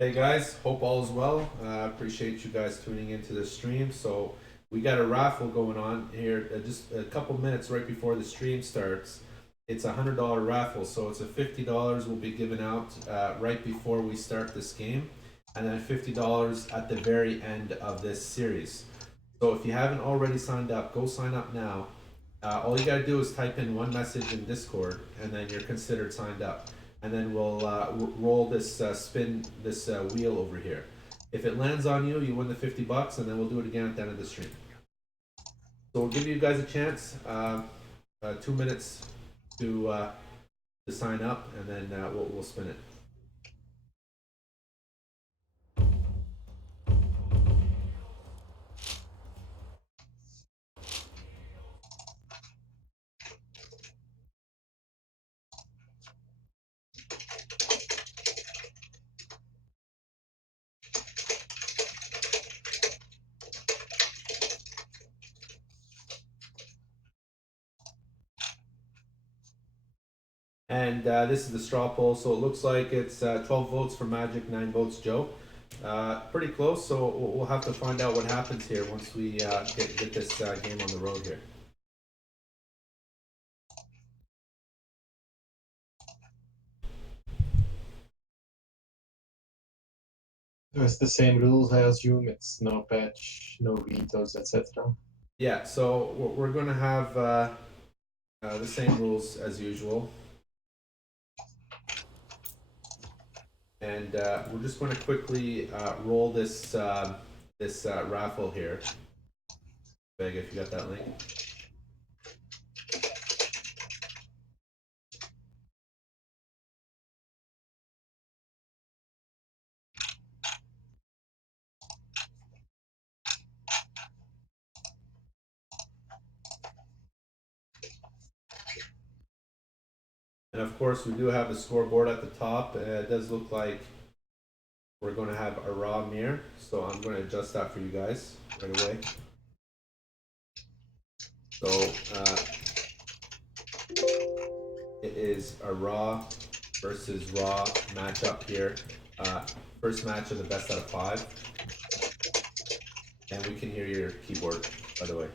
Hey guys, hope all is well. Appreciate you guys tuning into the stream. So we got a raffle going on here just a couple minutes right before the stream starts. It's a $100 raffle, so it's a $50 will be given out right before we start this game, and then $50 at the very end of this series. So if you haven't already signed up, go sign up now. All you gotta do is type in one message in Discord, and then you're considered signed up. And then we'll roll this spin this wheel over here. If it lands on you, you win the $50, and then we'll do it again at the end of the stream. So we'll give you guys a chance, 2 minutes to sign up, and then we'll spin it. And this is the straw poll, so it looks like it's 12 votes for Magic, 9 votes Joe. Pretty close, so we'll have to find out what happens here once we get this game on the road here. It's the same rules, I assume. It's no patch, no vetoes, etc. Yeah, so we're going to have the same rules as usual. And we're just going to quickly roll this raffle here. Beg if you got that link. And of course, we do have the scoreboard at the top. It does look like we're going to have a raw mirror, so I'm going to adjust that for you guys right away. So it is a raw versus raw matchup here. First match of the best out of 5. And we can hear your keyboard, by the way.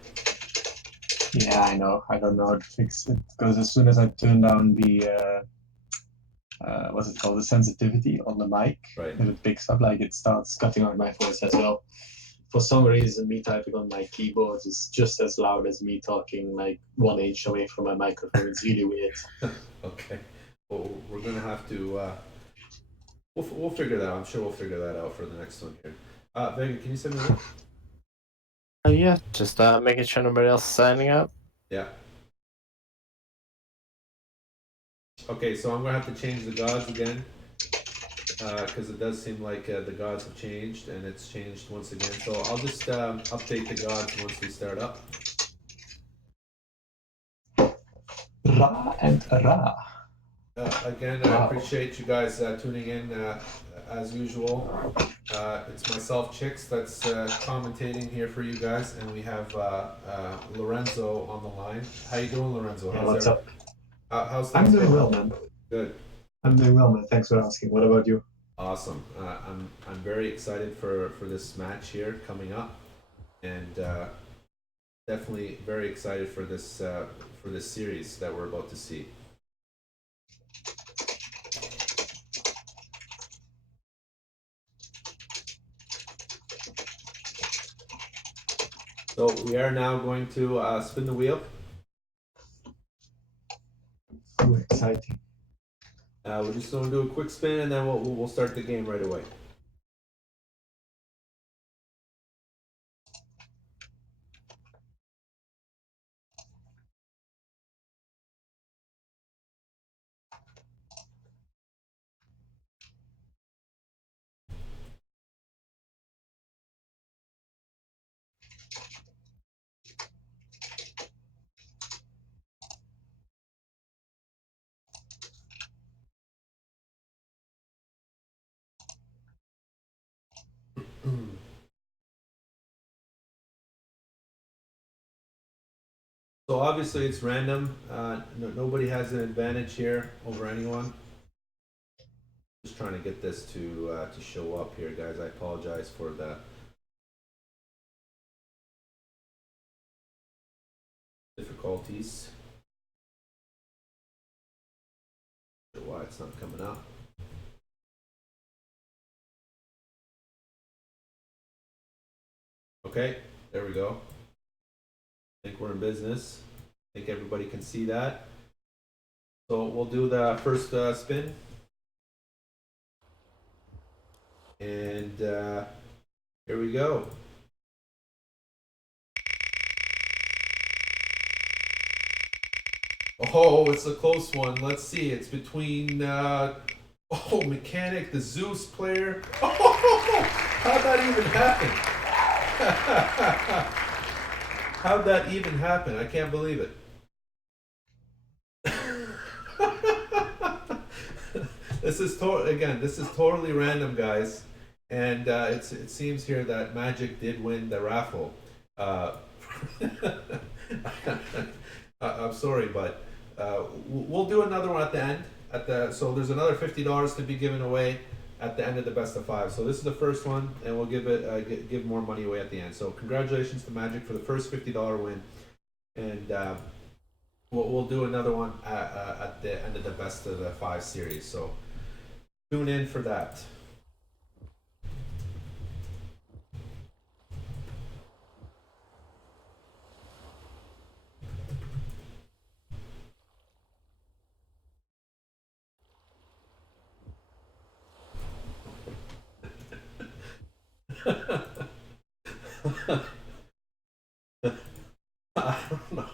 Yeah, I know. I don't know how to fix it because as soon as I turn down the what's it called, the sensitivity on the mic, Right. and it picks up, like it starts cutting out my voice as well. For some reason, me typing on my keyboard is just as loud as me talking like 1 inch away from my microphone. It's really weird. Okay. Well, we're gonna have to. We'll figure that out. I'm sure we'll figure that out for the next one here. Vega, can you send me a link? Yeah, just making sure nobody else is signing up. Yeah. Okay, so I'm gonna have to change the gods again because it does seem like the gods have changed and it's changed once again. So I'll just update the gods once we start up. Ra and Ra. Again, I Wow. appreciate you guys tuning in as usual. It's myself, Chicks, that's commentating here for you guys, and we have Lorenzo on the line. How you doing, Lorenzo? Yeah, what's up? How's I'm things doing going? well, man. Good. I'm doing well, man. Thanks for asking. What about you? Awesome. I'm very excited for this match here coming up, and definitely very excited for this series that we're about to see. So we are now going to spin the wheel. Ooh, exciting. We're just going to do a quick spin, and then we'll start the game right away. So obviously it's random. Nobody has an advantage here over anyone. Just trying to get this to show up here, guys. I apologize for the difficulties. Not sure why it's not coming up. Okay, there we go. I think we're in business. I think everybody can see that. So we'll do the first spin. And here we go. Oh, it's a close one. Let's see. It's between Mechanic, the Zeus player. Oh, how'd that even happen? How'd that even happen? I can't believe it. This is totally random, guys, and it seems here that Magic did win the raffle. Uh, I'm sorry, but we'll do another one at the end. So there's another $50 to be given away at the end of the best of five. So this is the first one, and we'll give more money away at the end. So congratulations to Magic for the first $50 win, and we'll do another one at the end of the best of the five series. So tune in for that. I don't know.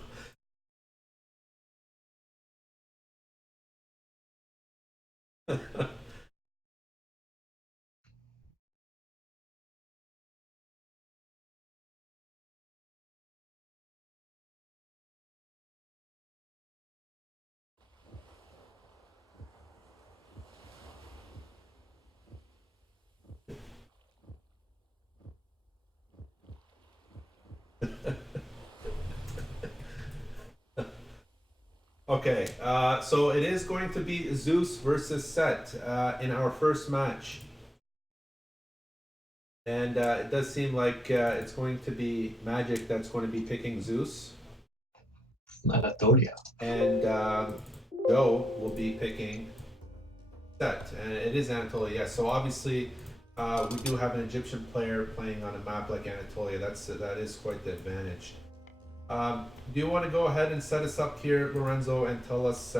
Okay, so it is going to be Zeus versus Set in our first match. And it does seem like it's going to be Magic that's going to be picking Zeus. Anatolia. And Joe will be picking Set, and it is Anatolia. Yes, so obviously we do have an Egyptian player playing on a map like Anatolia. That is quite the advantage. Do you want to go ahead and set us up here, Lorenzo, and tell us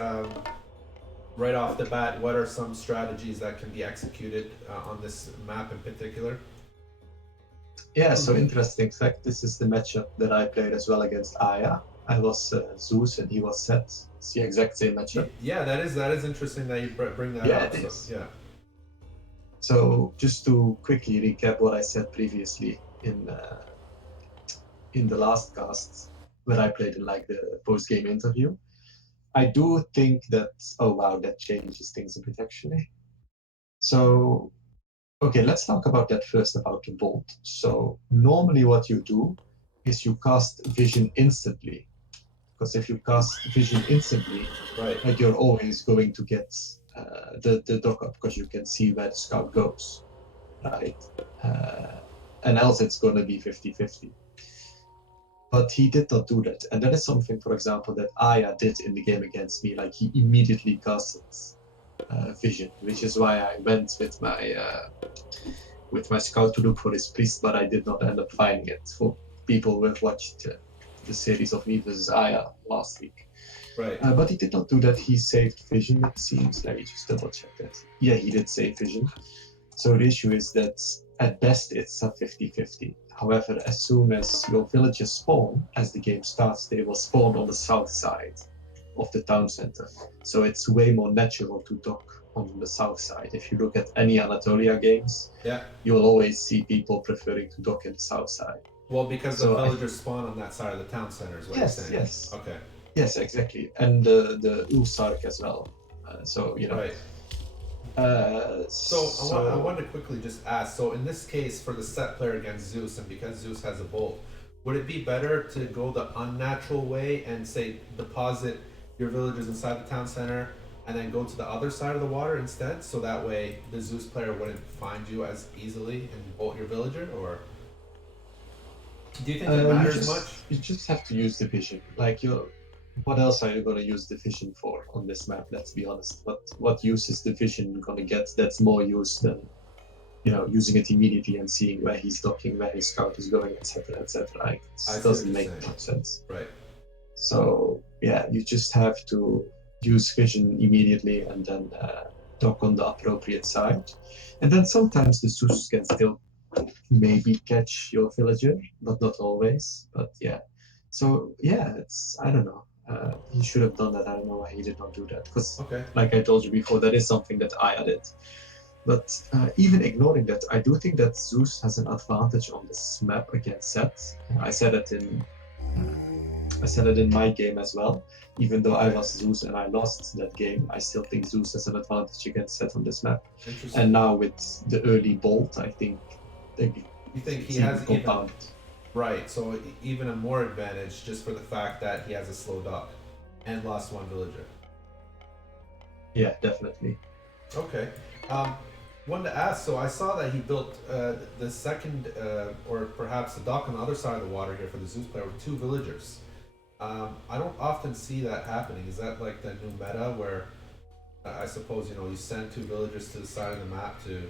right off the bat what are some strategies that can be executed on this map in particular? Yeah, so interesting fact, this is the matchup that I played as well against Aya. I was Zeus and he was Set. It's the exact same matchup. Yeah, that is interesting that you bring that Yeah, up. it So, is. yeah. So just to quickly recap what I said previously in the last cast where I played in like the post game interview, I do think that oh wow, that changes things a bit actually. So okay, let's talk about that first about the bolt. So normally what you do is you cast vision instantly. Because if you cast vision instantly, Right. like you're always going to get the dock up because you can see where the scout goes, right? Uh, and else it's going to be 50-50. But he did not do that. And that is something, for example, that Aya did in the game against me. Like he immediately casted vision, which is why I went with my scout to look for his priest, but I did not end up finding it. For people who have watched the series of me versus Aya last week. Right. But he did not do that. He saved vision, it seems. Let me just double check that. Yeah, he did save vision. So the issue is that at best it's a 50-50. However, as soon as your villagers spawn, as the game starts, they will spawn on the south side of the town center. So it's way more natural to dock on the south side. If you look at any Anatolia games, Yeah. you'll always see people preferring to dock in the south side. Well, because the So villagers spawn on that side of the town center is what you're saying. yes, Okay. yes, exactly, and the Usark as well. So you know. Right. So I wanted to quickly just ask. So in this case, for the Set player against Zeus, and because Zeus has a bolt, would it be better to go the unnatural way and say deposit your villagers inside the town center, and then go to the other side of the water instead, so that way the Zeus player wouldn't find you as easily and bolt your villager? Or do you think it matters much? You just have to use the vision. Like you, what else are you gonna use the vision for on this map? Let's be honest. What use is the vision gonna get that's more use than using it immediately and seeing where he's docking, where his scout is going, etc., etc. Like, I it see what doesn't you're make saying. much sense. Right. So yeah, you just have to use vision immediately and then dock on the appropriate side. And then sometimes the Zeus can still maybe catch your villager, but not always. But yeah, so yeah, it's I don't know. He should have done that. I don't know why he did not do that. Because, Okay. like I told you before, that is something that I added. But even ignoring that, I do think that Zeus has an advantage on this map against Set. I said it in my game as well. Even though I Okay. was Zeus and I lost that game, I still think Zeus has an advantage against Set on this map. Interesting. And now with the early bolt, I think You think he it's even has even compounded. right? So even a more advantage just for the fact that he has a slow dock and lost one villager. Yeah, definitely. Okay. Um, Wanted to ask. So I saw that he built the second, or perhaps the dock on the other side of the water here for the Zeus player with two villagers. I don't often see that happening. Is that like the new meta where I suppose you send two villagers to the side of the map to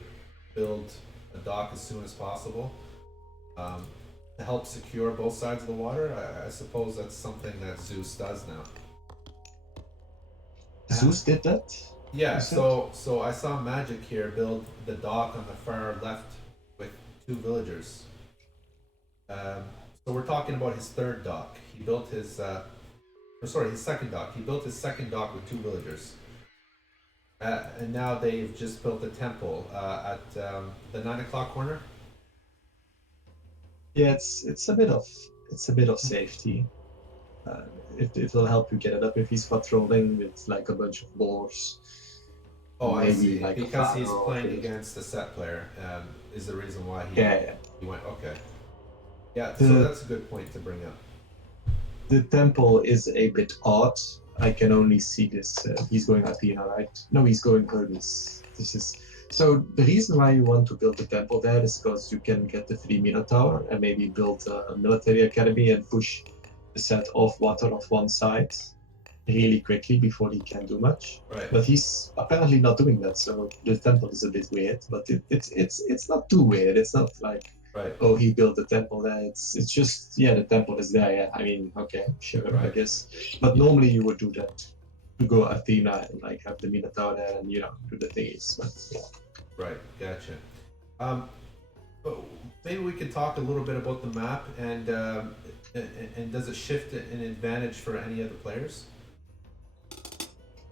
build a dock as soon as possible um, to help secure both sides of the water? I suppose that's something that Zeus does now. Zeus did that? Yeah, You said? so I saw Magic here build the dock on the far left with two villagers. Um, so we're talking about his third dock. He built his second dock. He built his second dock with two villagers. And now they've just built a temple at the 9 o'clock corner. Yeah, it's a bit of safety. Uh, it will help you get it up if he's patrolling with like a bunch of boars Oh, and I maybe see. like a Because he's pharaoh or playing villager. against the set player is the reason why Yeah, he went. Okay. Yeah, so the that's a good point to bring up. the temple is a bit odd. I can only see this. He's going Athena, right? No, he's going Hermes. This is so the reason why you want to build a temple there is because you can get the free Minotaur and maybe build a military academy and push set off water off one side really quickly before he can do much. Right. But he's apparently not doing that, so the temple is a bit weird. But it's not too weird. It's not like Right. oh he built a temple there. It's just yeah the temple is there. Yeah, I mean okay sure I Right. guess. But normally you would do that to go Athena and like have the Minotaur there and you know do the thingies. But yeah. Right. Gotcha. But maybe we could talk a little bit about the map and does it shift an advantage for any of the players?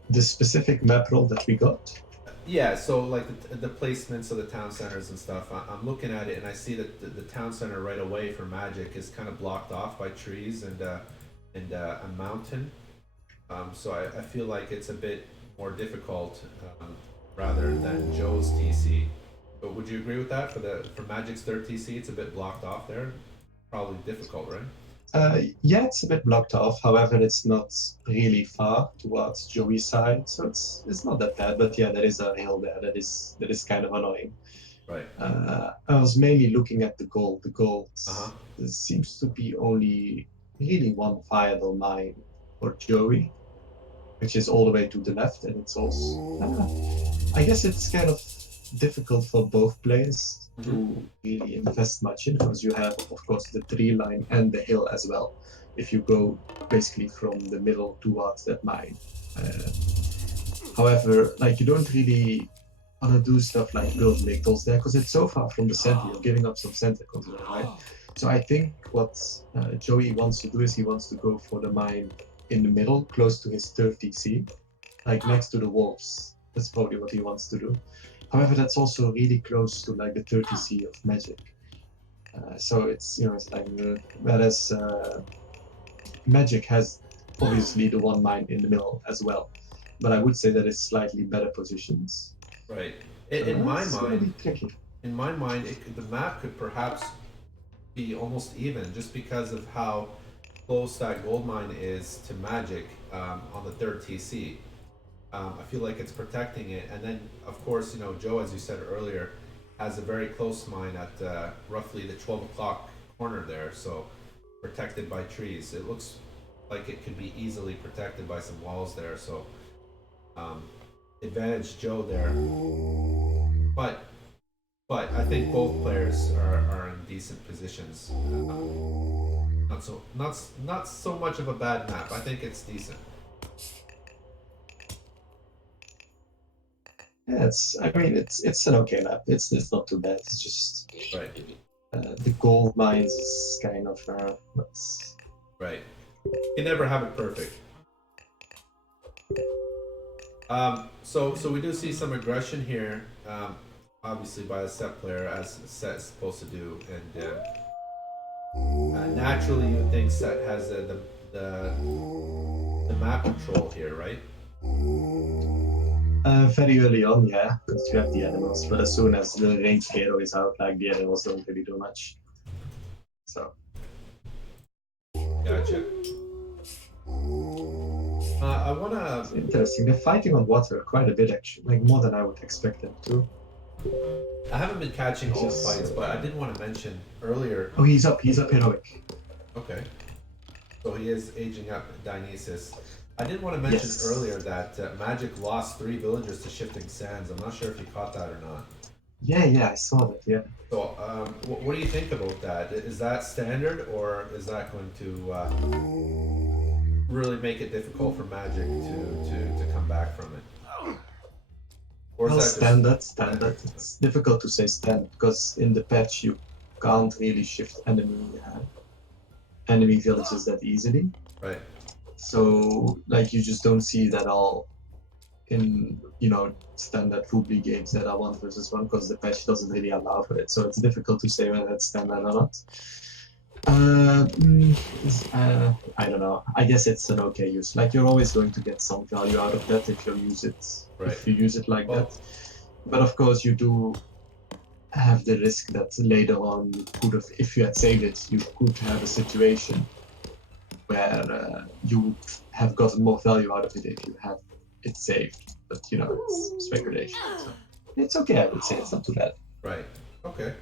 The specific map roll that we got. Yeah, so like the placements of the town centers and stuff, I'm looking at it and I see that the town center right away for Magic is kind of blocked off by trees and a mountain. So I feel like it's a bit more difficult rather than Joe's TC. But would you agree with that for Magic's third TC? It's a bit blocked off there. Probably difficult, right? Yeah, it's a bit blocked off. However, it's not really far towards Joey's side, so it's not that bad. But yeah, there is a hill there that is kind of annoying. Right. I was mainly looking at the gold. The gold Uh-huh. there seems to be only really one viable mine for Joey, which is all the way to the left, and it's also I guess it's kind of difficult for both players to really invest much in because you have, of course, the tree line and the hill as well. If you go basically from the middle towards that mine. However, like you don't really want to do stuff like build littles there because it's so far from the center. You're giving up some center control, right? So I think what Joey wants to do is he wants to go for the mine in the middle, close to his 30C, like next to the wolves. That's probably what he wants to do. However, that's also really close to like the 30C of Magic. So it's it's like whereas Magic has obviously the one mine in the middle as well, but I would say that it's slightly better positions. Right. In my It's mind, be tricky. in my mind, the map could perhaps be almost even just because of how close that gold mine is to Magic on the third TC. I feel like it's protecting it, and then of course Joe, as you said earlier, has a very close mine at roughly the 12 o'clock corner there, so protected by trees. It looks like it could be easily protected by some walls there, so um, advantage Joe there. But I think both players are in decent positions. Not so much of a bad map. I think it's decent. Yeah, it's an okay map. It's not too bad. It's just Right. the gold mines is kind of Right. You never have it perfect. So we do see some aggression here, obviously by the set player, as set is supposed to do, and naturally you would think set has the map control here, right? very early on, yeah, because you have the animals, but as soon as the ranged hero is out, like the animals don't really do much. So Gotcha. I wanna. it's interesting. They're fighting on water quite a bit, actually, like more than I would expect them to. I haven't been catching all the fights, but I did want to mention earlier. Oh, he's up heroic. Okay. So he is aging up Dionysus. I did want to mention earlier that Magic lost 3 villagers to Shifting Sands. I'm not sure if you caught that or not. Yeah, I saw that. Yeah. So, what do you think about that? Is that standard, or is that going to really make it difficult for Magic to come back from it? Or is Well, that standard. It's difficult to say standard because in the patch you can't really shift enemy villages that easily. Right. So like you just don't see that all in standard football games that are 1 versus 1 because the patch doesn't really allow for it. So it's difficult to say whether it's standard or not. I don't know. I guess it's an okay use. Like you're always going to get some value out of that if you use it. Right. If you use it like that. But of course, you do have the risk that later on you could have, if you had saved it, you could have a situation where you would have gotten more value out of it if you had it saved. But it's speculation. So it's okay. I would say it's not too bad. Right. Okay.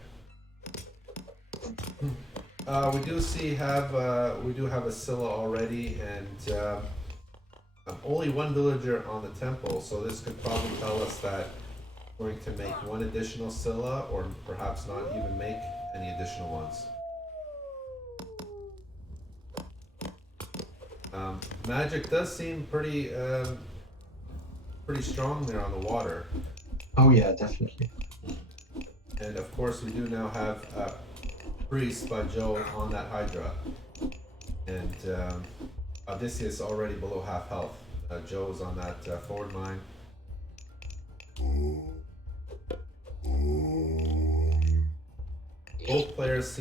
We do have a Scylla already, and only one villager on the temple. So this could probably tell us that we're going to make one additional Scylla, or perhaps not even make any additional ones. Magic does seem pretty strong there on the water, Oh yeah, definitely. and of course we do now have Priest by Joe on that Hydra, and Odysseus already below half health. Joe's on that forward line. Both players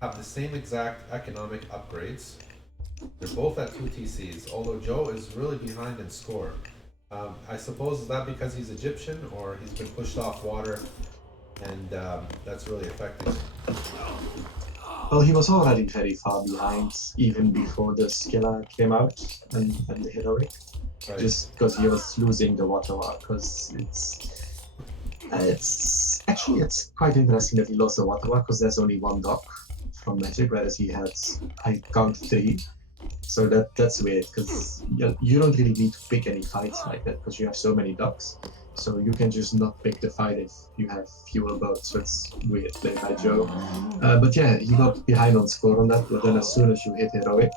have the same exact economic upgrades. They're both at 2 TCs, although Joe is really behind in score. I suppose is that because he's Egyptian, or he's been pushed off water, and that's really affecting him. Well, he was already very far behind even before the Skilla came out and the heroic, Right. just because he was losing the water war. Because it's actually it's quite interesting that he lost the water war because there's only one dock from Magic, whereas he had I count 3. So that's weird because you don't really need to pick any fights like that because you have so many docks. So you can just not pick the fight if you have fewer boats. So it's weird played by Joe. But yeah, he got behind on score on that. But then as soon as you hit heroic,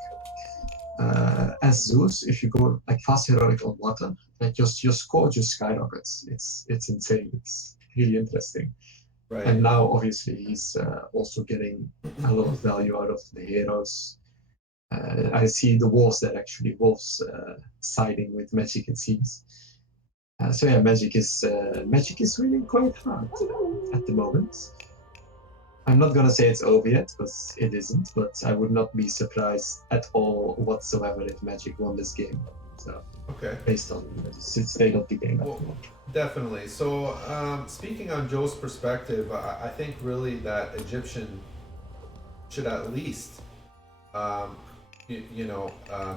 as Zeus, if you go like fast heroic on water, like your score just skyrockets. It's insane. It's really interesting. Right. And now obviously he's also getting a lot of value out of the heroes. I see the wolves that actually wolves siding with Magic, it seems. So yeah, Magic is winning quite hard at the moment. I'm not gonna say it's over yet because it isn't, but I would not be surprised at all whatsoever if Magic won this game. So Okay. based on the state of the game at Well, the moment. definitely. So, speaking on Joe's perspective, I think really that Egyptian should at least, um,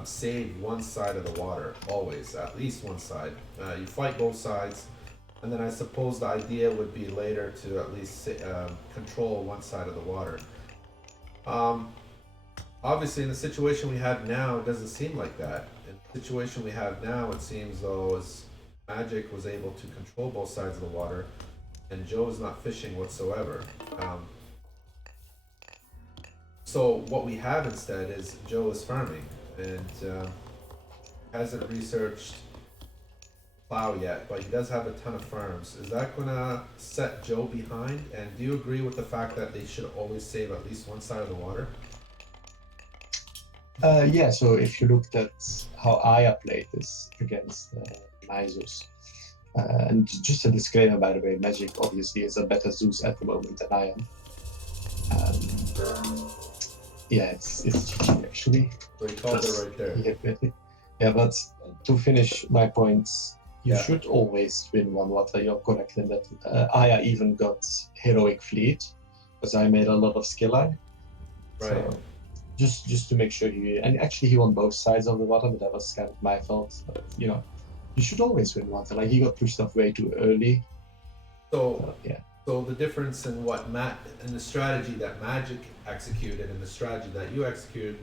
save one side of the water always, at least one side. You fight both sides, and then I suppose the idea would be later to at least control one side of the water. Um, Obviously, in the situation we have now, it doesn't seem like that. In the situation we have now, it seems though as Magic was able to control both sides of the water, and Joe is not fishing whatsoever. Um, so what we have instead is Joe is farming, and hasn't researched plow yet, but he does have a ton of farms. Is that gonna set Joe behind? And do you agree with the fact that they should always save at least one side of the water? Yeah, so if you looked at how Aya played this against Myzus, and just a disclaimer, by the way, Magic obviously is a better Zeus at the moment than I am. Yeah, it's GG actually. So he called it right there. Yeah, but to finish my points, you Yeah. should always win one water. You're correct in that. Aya even got heroic fleet because I made a lot of skill eye. Right. So just to make sure and actually he won both sides of the water, but that was kind of my fault. But, you should always win water. Like he got pushed off way too early. So yeah. So the difference in in the strategy that Magic executed and the strategy that you executed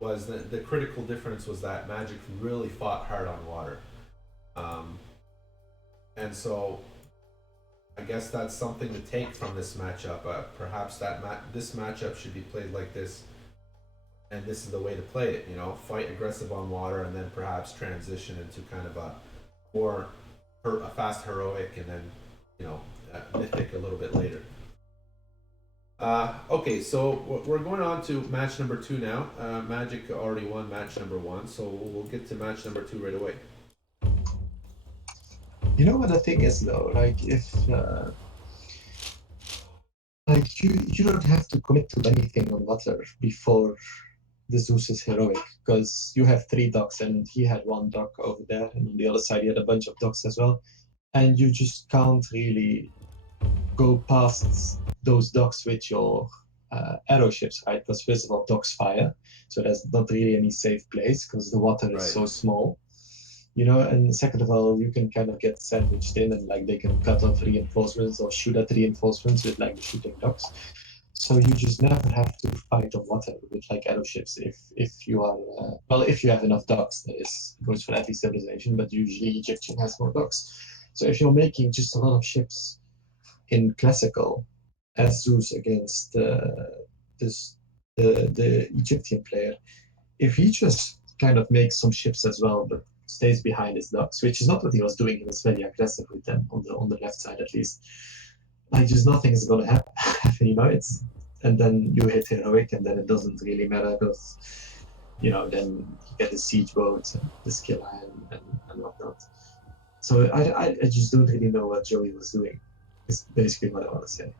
was the critical difference was that Magic really fought hard on water, and so I guess that's something to take from this matchup. Perhaps this matchup should be played like this, and this is the way to play it. Fight aggressive on water, and then perhaps transition into kind of a fast heroic, and then mythic a little bit later. Okay, so we're going on to match number 2 now. Magic already won match number 1, so we'll get to match number 2 right away. You know what the thing is though, like if like you don't have to commit to anything on water before the Zeus is heroic, because you have 3 docks and he had 1 dock over there, and on the other side he had a bunch of docks as well, and you just can't really go past those docks with your arrow ships, right? Because first of all, docks fire, so there's not really any safe place because the water is so small. And second of all, you can kind of get sandwiched in, and like they can cut off reinforcements or shoot at reinforcements with like the shooting docks. So you just never have to fight on water with like arrow ships if you are well, if you have enough docks. That is goes for every civilization, but usually Egyptian has more docks. So if you're making just a lot of ships in classical, as Zeus against this the Egyptian player, if he just kind of makes some ships as well, but stays behind his docks, which is not what he was doing. He was very aggressive with them on the left side at least. Like just nothing is gonna happen, you know. It's and then you hit heroic, and then it doesn't really matter because then you get the siege boats and the skill iron and whatnot. So I just don't really know what Joey was doing. Is basically what I want to say.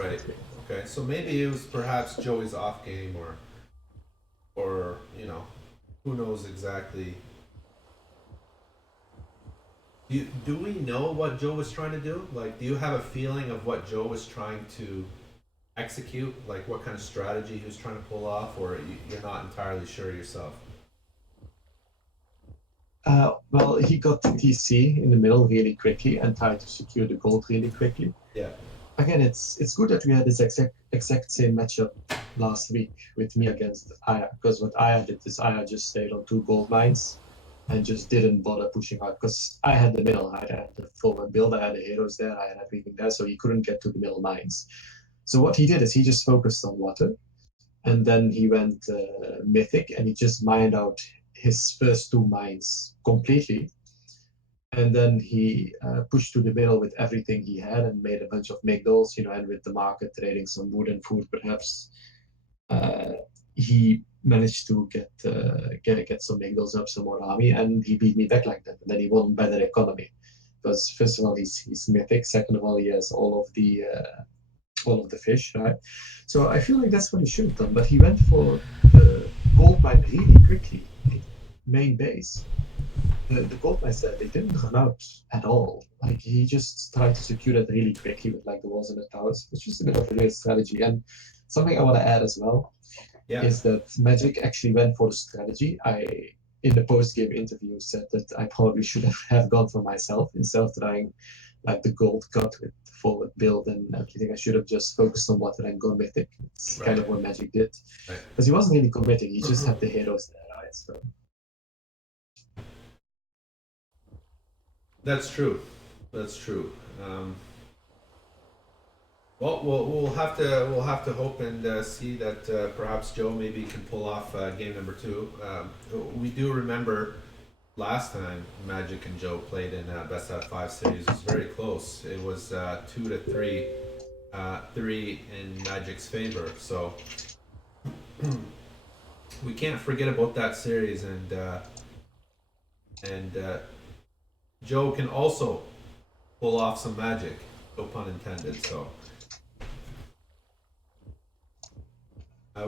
Right. Okay. So maybe it was perhaps Joey's off game, or who knows exactly. Do we know what Joe was trying to do? Like, do you have a feeling of what Joe was trying to execute? Like, what kind of strategy he was trying to pull off, or you're not entirely sure yourself? Well, he got the TC in the middle really quickly and tried to secure the gold really quickly. Yeah. Again, it's good that we had this exact same matchup last week with me against Aya, because what Aya did is Aya just stayed on 2 gold mines and just didn't bother pushing out, because I had the middle, I had the forward build, I had the heroes there, I had everything there, so he couldn't get to the middle mines. So what he did is he just focused on water, and then he went mythic, and he just mined out his first 2 mines completely, and then he pushed to the middle with everything he had and made a bunch of migdals, and with the market trading some wood and food perhaps, uh, he managed to get some migdals up, some more army, and he beat me back like that. And then he won better economy because first of all he's mythic, second of all he has all of the fish, right? So I feel like that's what he should have done, but he went for the gold mine really quickly in main base. The gold mines there, they didn't run out at all. Like he just tried to secure that really quickly with like the walls and the towers. It's just a bit of a weird strategy. And something I want to add as well Yeah. is that Magic actually went for the strategy. I in the post game interview said that I probably should have gone for myself instead of trying like the gold cut with the forward build and everything. I should have just focused on water and gone mythic. It's kind Right. of what Magic did. Right. Because he wasn't really committing, he just had the heroes there, right? So That's true. That's true. Well, we'll have to hope and see that perhaps Joe maybe can pull off game number two. We do remember last time Magic and Joe played in best out of five series. It was very close. It was 2-3, three in Magic's favor. So we can't forget about that series, and Joe can also pull off some magic, no pun intended. So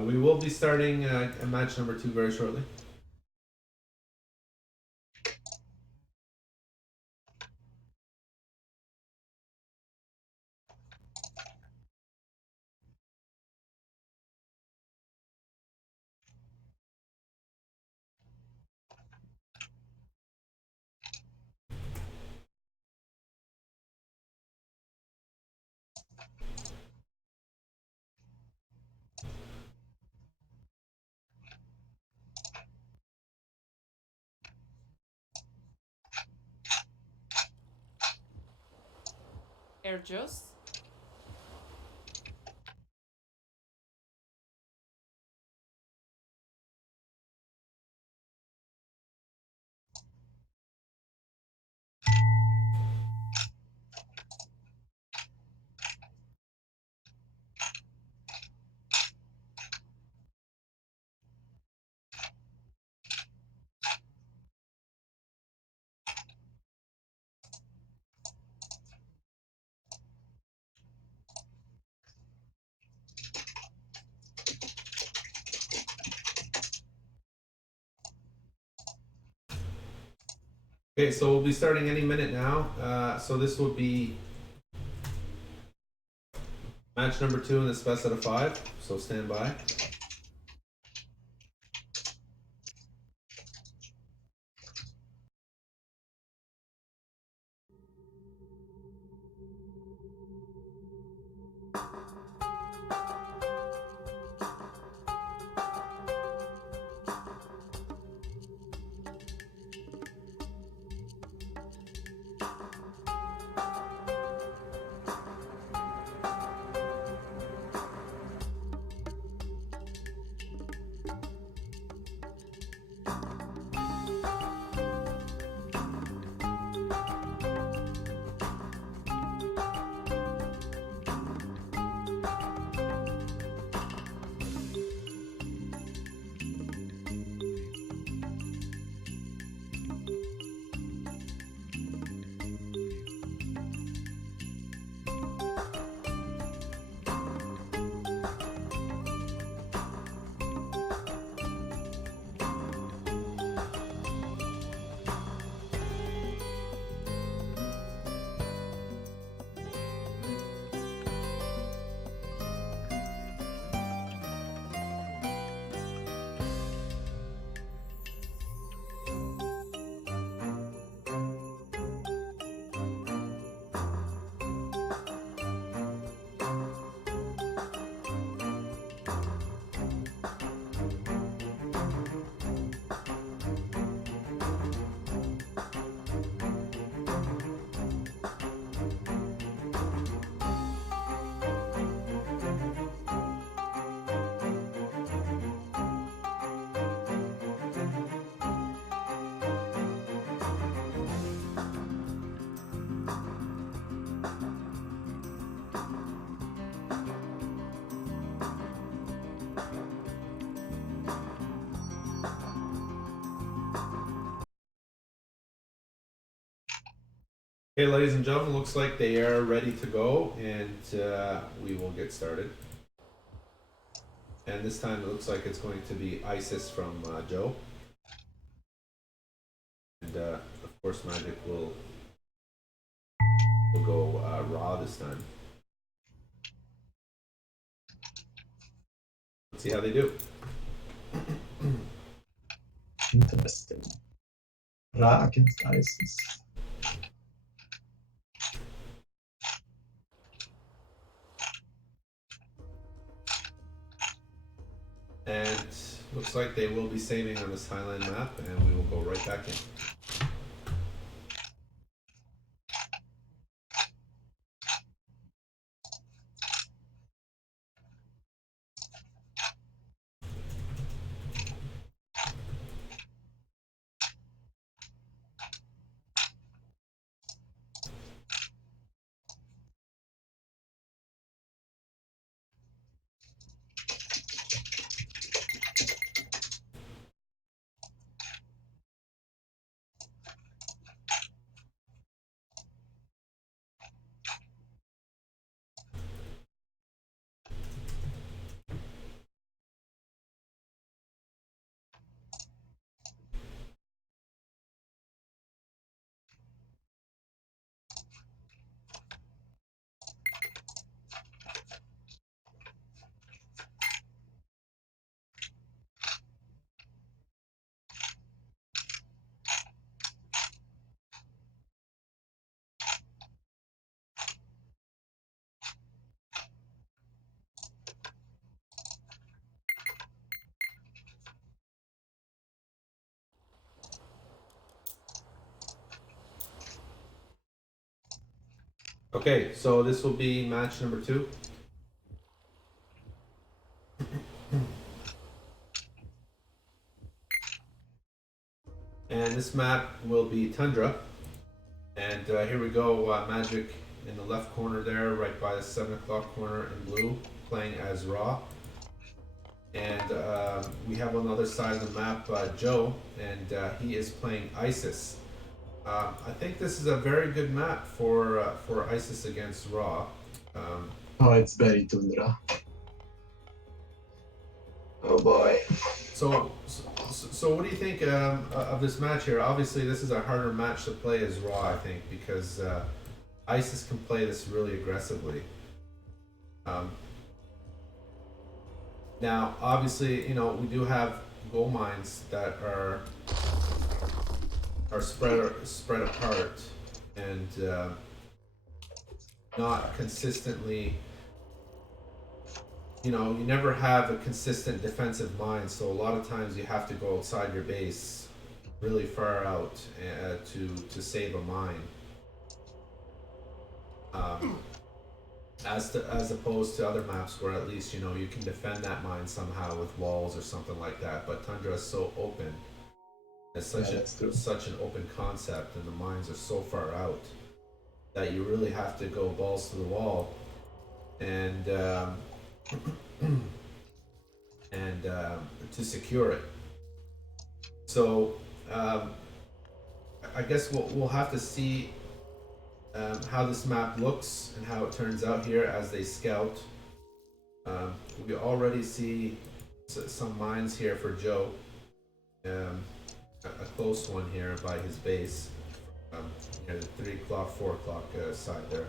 we will be starting match number two very shortly. Air juice. Okay, so we'll be starting any minute now. So this will be match number two in this best out of five. So stand by. Okay, ladies and gentlemen, looks like they are ready to go, and we will get started. And this time it looks like it's going to be Isis from Joe. And of course, Magic will go Raw this time. Let's see how they do. Interesting. Ra against Isis. And looks like they will be saving on this Highland map, and we will go right back in. Okay, so this will be match number 2. And this map will be Tundra. And here we go, Magic in the left corner there, right by the 7 o'clock corner in blue, playing as Raw. And we have on the other side of the map Joe, and he is playing Isis. I think this is a very good map for Isis against Raw. Oh, it's Berry Tundra. Oh boy. So what do you think of this match here? Obviously, this is a harder match to play as Raw, I think, because Isis can play this really aggressively. Now, obviously, you know, we do have gold mines that are spread apart and not consistently. You know, you never have a consistent defensive mine, so a lot of times you have to go outside your base, really far out, to save a mine. As opposed to other maps where at least, you know, you can defend that mine somehow with walls or something like that. But Tundra is so open. It's such an open concept, and the mines are so far out that you really have to go balls to the wall, and to secure it. So I guess we'll have to see how this map looks and how it turns out here as they scout. We already see some mines here for Joe. A close one here by his base, near the 3 o'clock, 4 o'clock side there.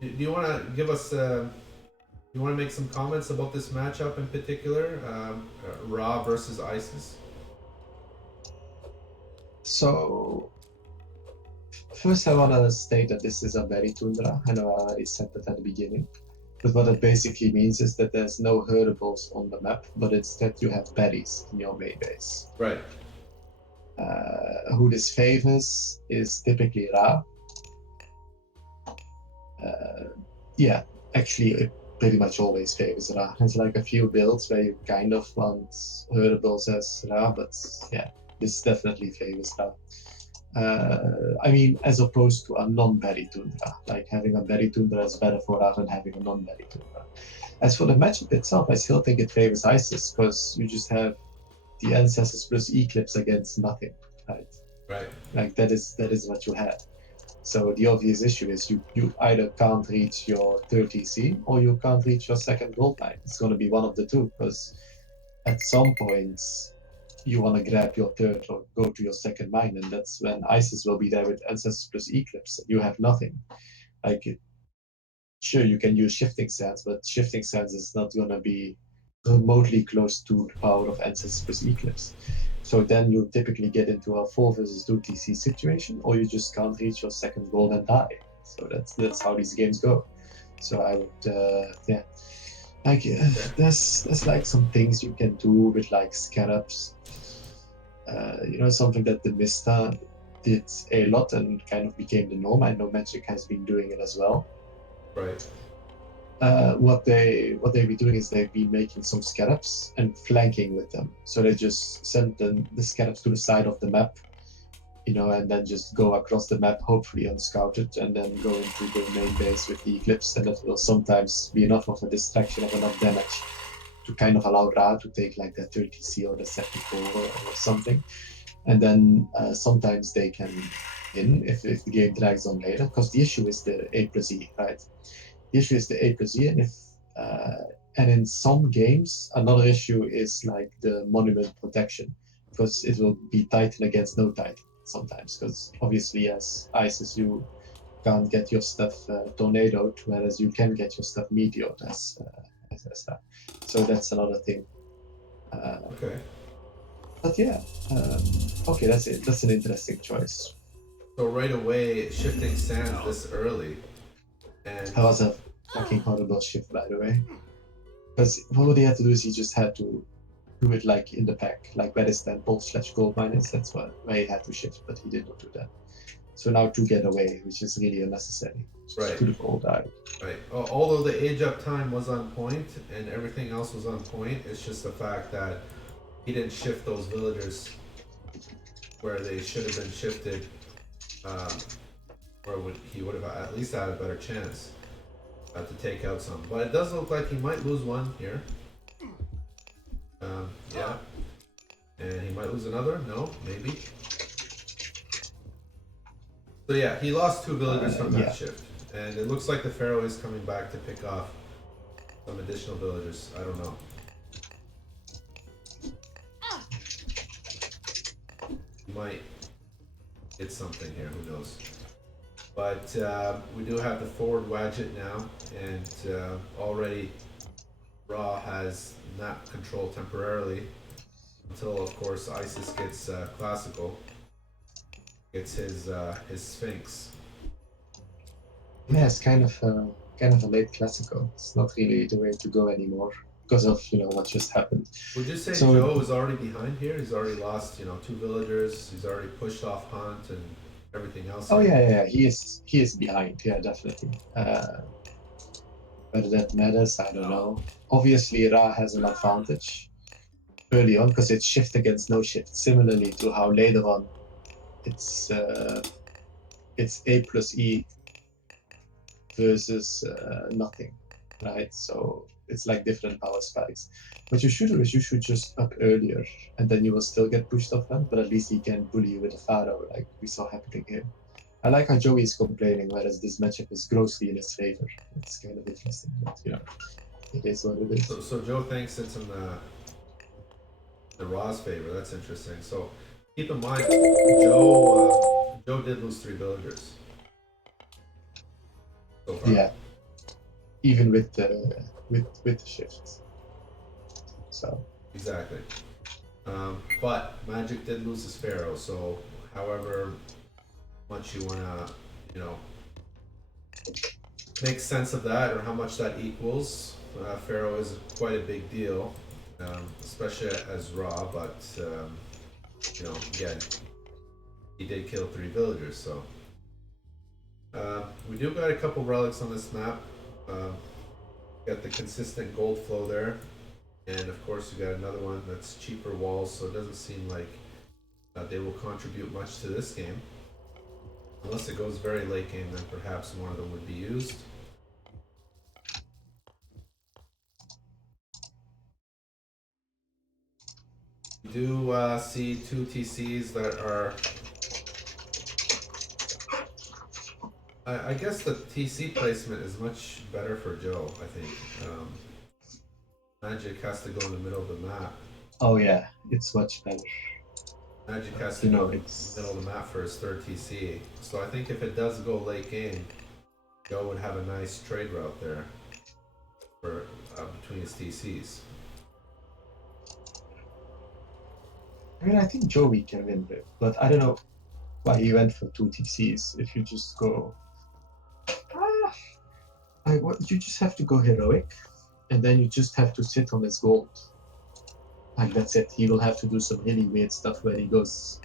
Do you want to give us? You want to make some comments about this matchup in particular, Ra versus Isis? So, first I want to state that this is a Berry Tundra. I know I already said that at the beginning. But what it basically means is that there's no herdables on the map, but instead you have berries in your main base. Right. Who this favors is typically Ra. Yeah, actually it pretty much always favors Ra. There's like a few builds where you kind of want herdables as Ra, but yeah, this definitely favors Ra. I mean, as opposed to a non-berry tundra. Like having a berry tundra is better for Ra than having a non-berry tundra. As for the matchup itself, I still think it favors Isis because you just have the ancestors plus Eclipse against nothing, right? Right. Like that is what you had. So the obvious issue is you either can't reach your 30C or you can't reach your second gold mine. It's going to be one of the two, because at some point you want to grab your third or go to your second mine, and that's when ISIS will be there with Ancestors plus Eclipse. You have nothing. Like, sure, you can use Shifting Sands, but Shifting Sands is not going to be remotely close to the power of Ancestors plus Eclipse. So then you typically get into a 4 versus 2 TC situation, or you just can't reach your second goal and die. So that's how these games go. So I would, yeah, like there's like some things you can do with like scarabs. Something that the Mista did a lot and kind of became the norm. I know Magic has been doing it as well. Right. What they be doing is they've been making some scarabs and flanking with them. So they just send the scarabs to the side of the map, and then just go across the map, hopefully unscouted, and then go into the main base with the Eclipse, and that will sometimes be enough of a distraction of enough damage to kind of allow Ra to take like the 30C or the 74 or something. And then sometimes they can win if the game drags on later, because the issue is the A plus E, right? The issue is the A plus E, and in some games, another issue is like the monument protection, because it will be Titan against no Titan sometimes, because obviously as ISIS you can't get your stuff tornadoed, whereas you can get your stuff meteored as that. So that's another thing. Okay. But yeah, okay, that's it. That's an interesting choice. So right away, Shifting Sands this early, and That was a fucking horrible shift, by the way. Because what he had to do is he just had to do it like in the pack, like where is that bolt/gold miners. That's where he had to shift, but he did not do that. So now to get away, which is really unnecessary. right, To the gold out. right. Although the age up time was on point and everything else was on point, it's just the fact that he didn't shift those villagers where they should have been shifted, um, where he would have at least had a better chance to take out some. But it does look like he might lose one here. Yeah. And he might lose another? No, maybe. So yeah, he lost 2 villagers from that Yeah. shift. And it looks like the Pharaoh is coming back to pick off some additional villagers. I don't know. He might get something here, who knows. But we do have the forward Wadget now, and already Ra has map control temporarily until, of course, Isis gets classical, gets his Sphinx. Yeah, it's kind of a late classical. It's not really the way to go anymore because of what just happened. Would you say So Joe is already behind here? He's already lost, 2 villagers. He's already pushed off Hunt and everything else. oh here. yeah, he is behind. Yeah, definitely. Whether that matters, I don't know. Obviously, Ra has an advantage early on because it's shift against no shift. Similarly to how later on it's A plus E versus nothing, right? So it's like different power spikes. What you should do is you should just up earlier, and then you will still get pushed off them, but at least he can bully you with a Pharaoh, like we saw happening here. I like how Joey is complaining, whereas this matchup is grossly in his favor. It's kind of interesting, but it is what it is. So Joe thinks it's in the Ra's favor. That's interesting. So keep in mind, Joe did lose 3 villagers so far. Yeah, even with the shifts. So Exactly. But Magic did lose his Pharaoh, so however much you wanna, you know, make sense of that or how much that equals, Pharaoh is quite a big deal, especially as Ra. But again, he did kill 3 villagers, so we do got a couple relics on this map. Got the consistent gold flow there, and of course you got another one that's cheaper walls, so it doesn't seem like they will contribute much to this game. Unless it goes very late game, then perhaps one of them would be used. We do see 2 TCs that are I guess the TC placement is much better for Joe, I think. Magic has to go in the middle of the map. Oh yeah, it's much better. Magic has to You go know, in the it's middle of the map for his third TC. So I think if it does go late game, Joe would have a nice trade route there for between his TCs. I mean, I think Joey can win it, but I don't know why he went for 2 TCs. If you just go, you just have to go heroic, and then you just have to sit on his gold. Like that's it. He will have to do some really weird stuff where he goes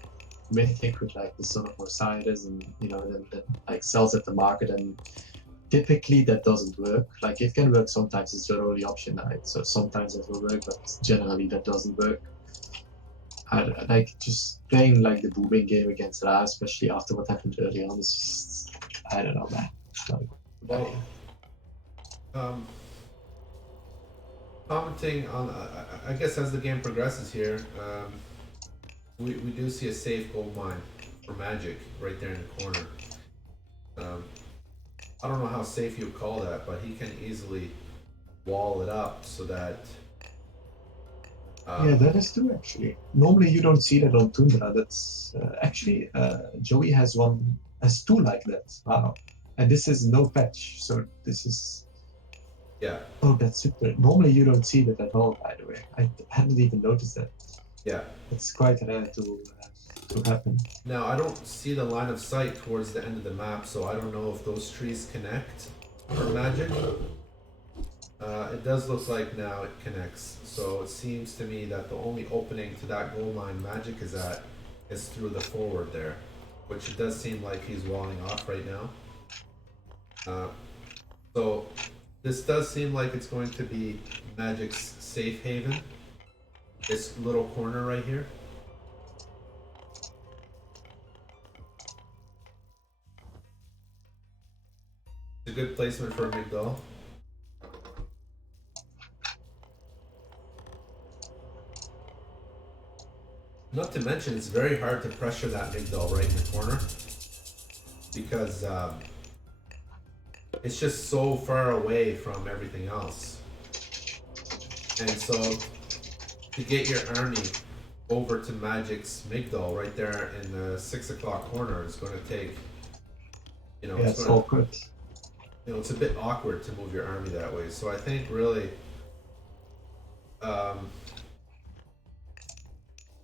mythic with like the Son of Osiris, and then like sells at the market, and typically that doesn't work. Like it can work sometimes, it's your only option, right? So sometimes it will work, but generally that doesn't work. I like just playing like the booming game against Ra, especially after what happened early on. Is just, I don't know, man. Well, commenting on, I guess as the game progresses here, we do see a safe gold mine for Magic right there in the corner. I don't know how safe you would call that, but he can easily wall it up so that. Yeah, that is true actually. Normally you don't see that on Tundra. That's actually Joey has two like that. Wow. And this is no patch, so this is. Yeah. Oh, that's super. Normally you don't see that at all, by the way. I hadn't even noticed that. Yeah. It's quite rare to happen. Now I don't see the line of sight towards the end of the map, so I don't know if those trees connect for Magic. It does look like now it connects, so it seems to me that the only opening to that gold line Magic is at is through the forward there, which it does seem like he's walling off right now. So this does seem like it's going to be Magic's safe haven, this little corner right here. It's a good placement for a Migdal. Not to mention, it's very hard to pressure that Migdal right in the corner because it's just so far away from everything else. And so to get your army over to Magic's Migdal right there in the 6 o'clock corner is going to take, Yeah, it's awkward. It's a bit awkward to move your army that way. So I think really,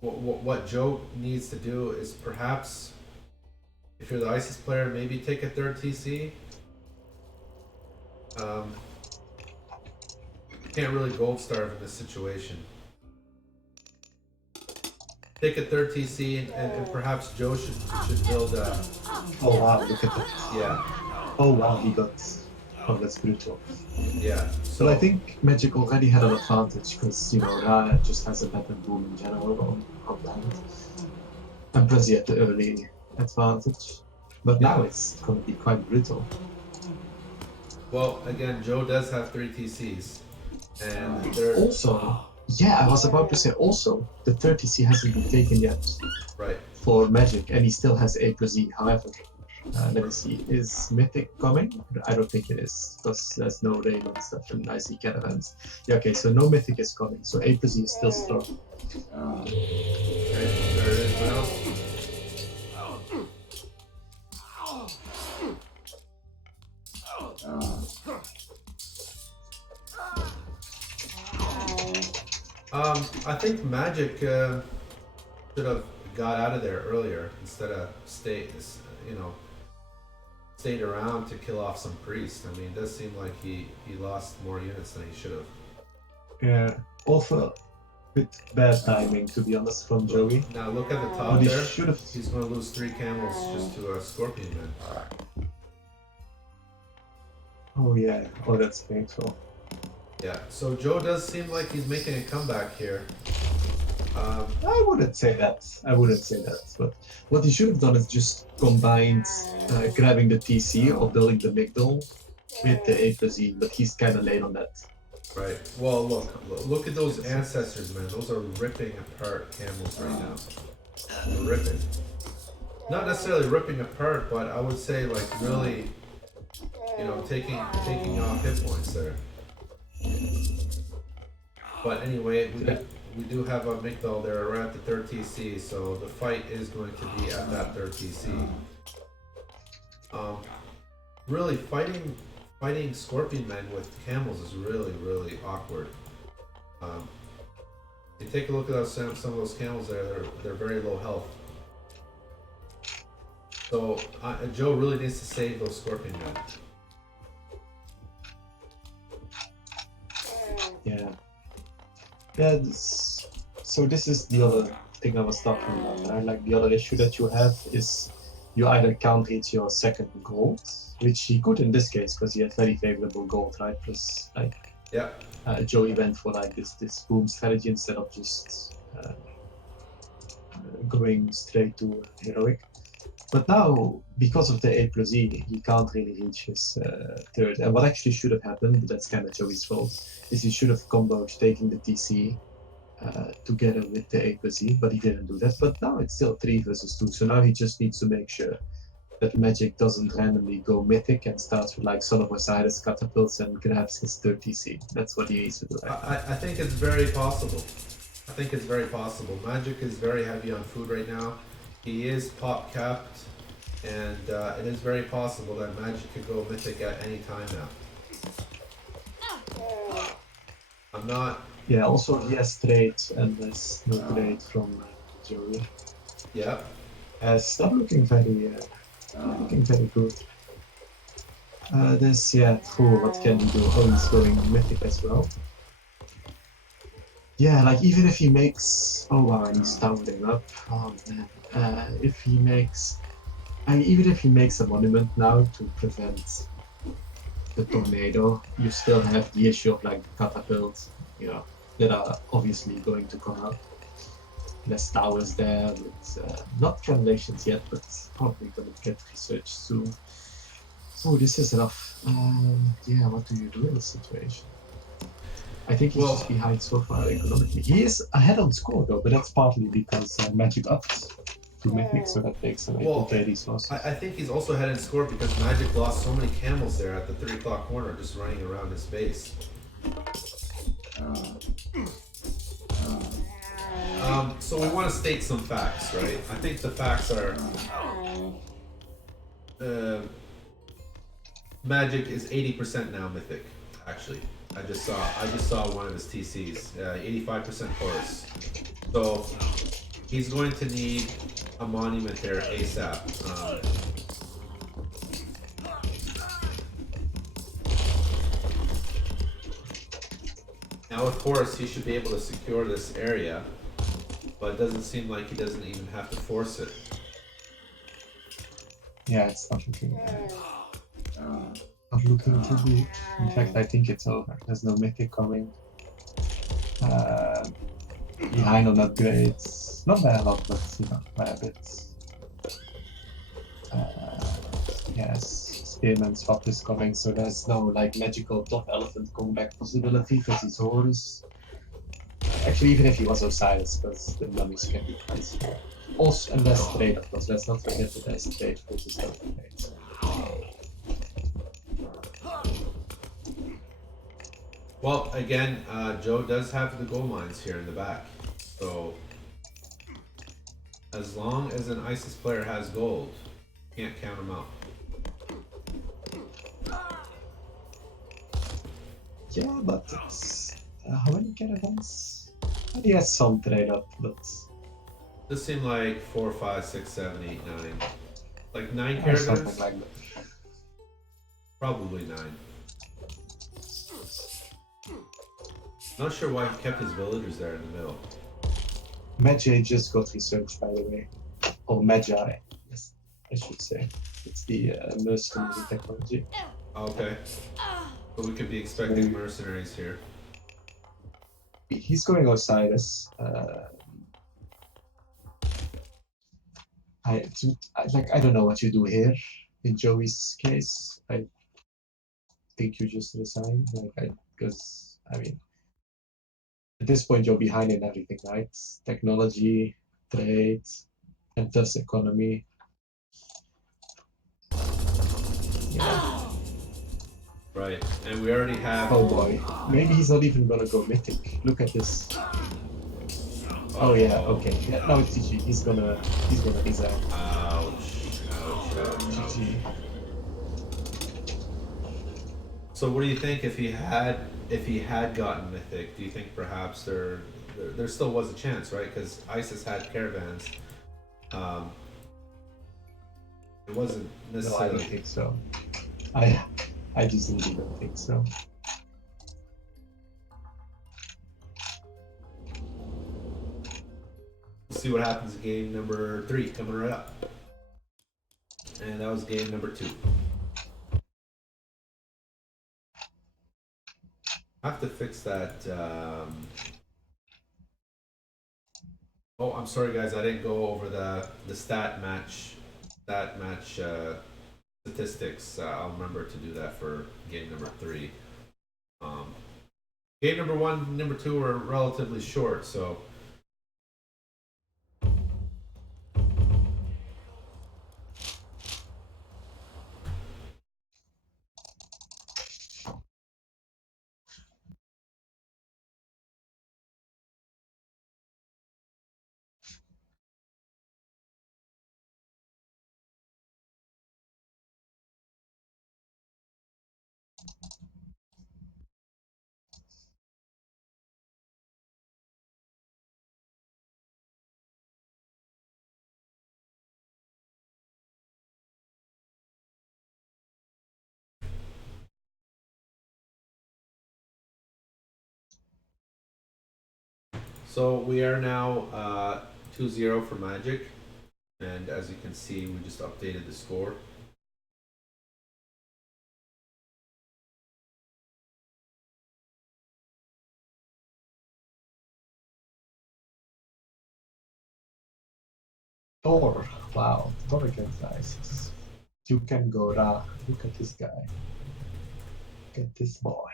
what Joe needs to do is perhaps, if you're the ISIS player, maybe take a third TC. Can't really gold starve in this situation. Take a third TC and perhaps Joe should build a. Oh wow, look at that. Yeah. Oh wow, he got. Oh, that's brutal. Yeah. So I think Magic already had an advantage because Ra just has a better boom in general on land, and plus he had the early advantage. But now it's going to be quite brutal. Well, again, Joe does have 3 TCs, and they're also. Yeah, I was about to say also the 30C hasn't been taken yet. Right. For Magic, and he still has A+E. However, let me see, is Mythic coming? I don't think it is, because there's no rain and stuff, and I see caravans. Yeah, okay, so no Mythic is coming, so A+E is still strong. Okay, there it is now. I think Magic should have got out of there earlier instead of stayed around to kill off some priest. I mean, it does seem like he lost more units than he should have. Yeah, also with bad timing, to be honest, from Joey. Now look at the top there. He's going to lose 3 camels just to a scorpion man. Oh yeah, oh that's painful. Yeah, so Joe does seem like he's making a comeback here. I wouldn't say that. But what he should have done is just combined grabbing the TC or building the Migdal with the A+E, but he's kind of late on that. Right. Well, look at those ancestors, man. Those are ripping apart camels right now. They're ripping. Not necessarily ripping apart, but I would say like really taking off hit points there. But anyway, we do have a Migdal there. We're at the third TC, so the fight is going to be at that third TC. Really, fighting Scorpion Men with camels is really awkward. You take a look at some of those camels there; they're very low health. So Joe really needs to save those Scorpion Men. Yeah. So this is the other thing I was talking about, right? Like the other issue that you have is you either can't reach your second gold, which he could in this case because he had very favorable gold, right? Plus, like, Yeah. Joey went for like this boom strategy instead of just going straight to heroic. But now, because of the A+E, he can't really reach his third. And what actually should have happened, but that's kind of Joey's fault, is he should have comboed taking the TC together with the A+E, but he didn't do that. But now it's still 3 versus 2, so now he just needs to make sure that Magic doesn't randomly go mythic and starts with like Son of Osiris catapults and grabs his third TC. That's what he needs to do right now. I think it's very possible. I think it's very possible. Magic is very heavy on food right now. He is pop capped, and it is very possible that Magic could go mythic at any time now. I'm not. Yeah, also he has trade, and there's no trade from Joey. Yeah. It's not looking very good. This, yeah, true, what can he do? Oh, he's going mythic as well. Yeah, like even if he makes, oh wow, and he's towering up. Oh man, if he makes, even if he makes a monument now to prevent the tornado, you still have the issue of like catapults, that are obviously going to come out. Less towers there, with not translations yet, but probably gonna get research soon. Oh, this is rough. Yeah, what do you do in this situation? I think he's just behind so far economically. He is ahead on score though, but that's partly because Magic upped to Mythic, so that makes him able to pay these losses. I think he's also ahead in score because Magic lost so many camels there at the 3 o'clock corner, just running around his base. So we want to state some facts, right? I think the facts are Magic is 80% now mythic. Actually, I just saw one of his TCs, 85% Horus. So he's going to need a monument there ASAP. Now with Horus, he should be able to secure this area, but it doesn't seem like he doesn't even have to force it. Yeah, it's not looking too good. In fact, I think it's over. There's no mythic coming. Behind on upgrades. Not by a lot, but by a bit. Yes, Spearman swap is coming, so there's no like magical top elephant comeback possibility because he's Horus. Actually, even if he was Osiris, because the mummies can be quite small. Also, and there's trade, of course. Let's not forget that there's trade versus token trade. Well, again, Joe does have the gold mines here in the back, so as long as an ISIS player has gold, you can't count him out. Yeah, but it's, how many caravans? He has some trade up, but This seemed like 4, 5, 6, 7, 8, 9, like 9 something caravans. like that. Probably 9. Not sure why he kept his villagers there in the middle. Magi just got researched, by the way. Or Magi, yes, I should say. It's the mercenary technology. Okay. So we could be expecting mercenaries here. He's going Osiris. I don't know what you do here. In Joey's case, I think you just resign. Because I mean, at this point you're behind in everything, right? Technology, trade, and thus economy. Yeah. Right, and we already have. Oh boy. Maybe he's not even gonna go mythic. Look at this. Oh yeah, okay. Yeah, now it's GG. He's gonna resign. Ouch! Ouch! Ouch! Ouch! GG. So, what do you think if he had gotten mythic? Do you think perhaps there still was a chance, right? Because ISIS had caravans. Um, it wasn't No, I necessarily. don't think so. I just really don't think so. We'll see what happens in game number 3 coming right up. And that was game number 2. I have to fix that. Oh, I'm sorry, guys. I didn't go over the stat match statistics. I'll remember to do that for game number 3. Um, Game number 1, number 2 are relatively short, so. So we are now 2-0 for Magic, and as you can see, we just updated the score. Thor. Wow. Thor against ISIS. You can go Ra. Look at this guy. Look at this boy.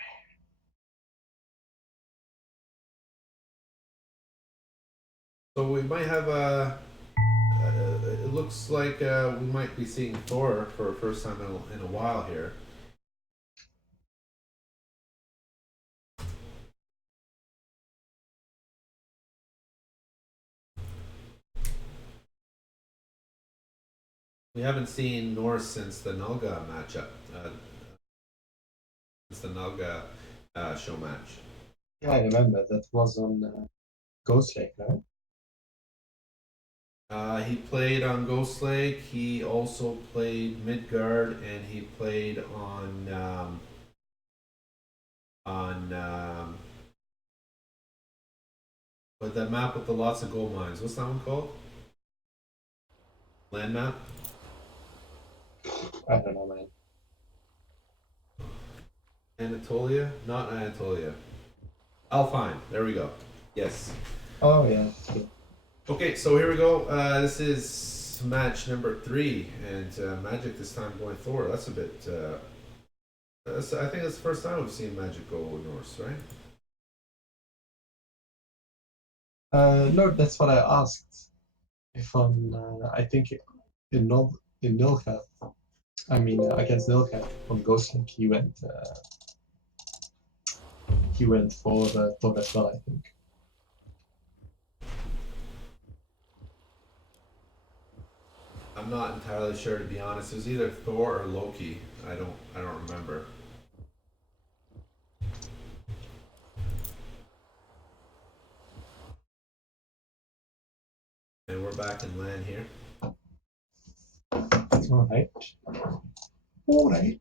So we might have it looks like we might be seeing Thor for the first time in a while here. We haven't seen Norse since the Nulga matchup, since the Nulga show match. Yeah, I remember that was on Ghost Lake, right? He played on Ghost Lake. He also played Midgard, and he played on but that map with the lots of gold mines. What's that one called? Land map. I don't know, man. Anatolia? Not Anatolia. Alpine. There we go. Yes. Oh yeah. Okay, so here we go. This is match number 3, and Magic this time going Thor. That's a bit. I think that's the first time we've seen Magic go Norse, right? No, that's what I asked. If on, I think in Nilgard, I mean against Nilgard on Ghost Lake, he went for Thor as well, I think. I'm not entirely sure, to be honest. It was either Thor or Loki. I don't remember. And we're back in land here. All right. All right.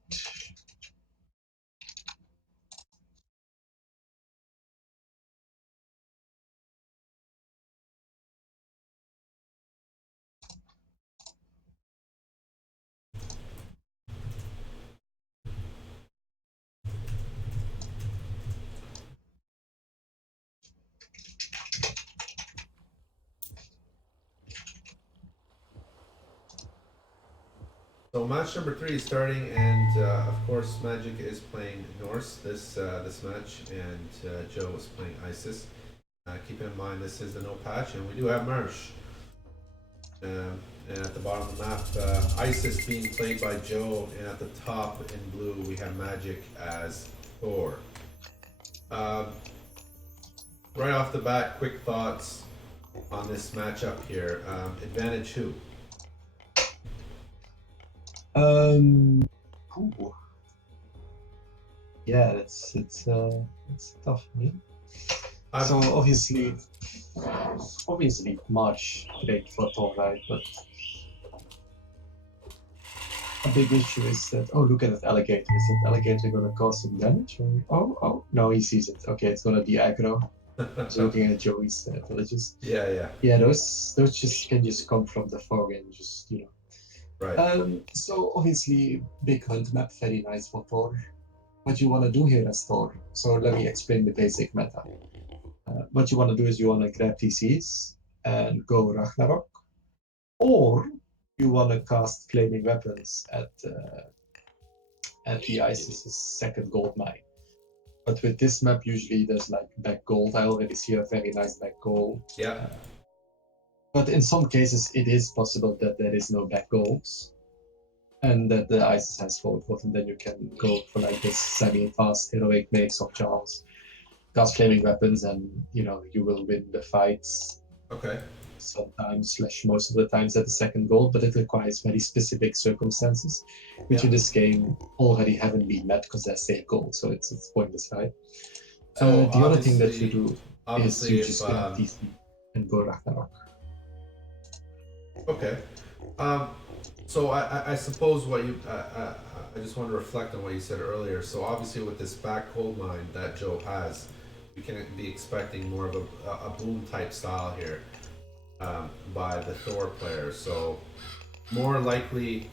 So match number 3 is starting, and of course Magic is playing Norse this match, and Joe is playing Isis. Keep in mind this is the no patch, and we do have Marsh. And at the bottom of the map, Isis being played by Joe, and at the top in blue we have Magic as Thor. Right off the bat, quick thoughts on this matchup here. Advantage who? Ooh. Yeah, it's tough for me. So obviously March great for Thor, right? But a big issue is that, oh, look at that alligator. Is that alligator gonna cause some damage? Oh, no, he sees it. Okay, it's gonna be aggro. So looking at Joey's villages. Yeah. Yeah, those just can just come from the fog and just Right. So obviously big hunt map, very nice for Thor. What you want to do here as Thor. So let me explain the basic meta. What you want to do is you want to grab TCs and go Ragnarok, or you want to cast flaming weapons at the Isis's second gold mine. But with this map, usually there's like back gold. I already see a very nice back gold. Yeah. But in some cases, it is possible that there is no back golds, and that the Isis has forward foot, and then you can go for like this semi-fast heroic mix of Charles, cast flaming weapons, and you will win the fights. Okay. Sometimes slash most of the times at the second goal, but it requires very specific circumstances, which in this game already haven't been met because they're safe gold, so it's pointless, right? So The other thing that you do is you if just grab TC and go Ragnarok. okay. So I suppose what you I just want to reflect on what you said earlier. So obviously with this back gold mine that Joe has, we can be expecting more of a boom type style here by the Thor player. So more likely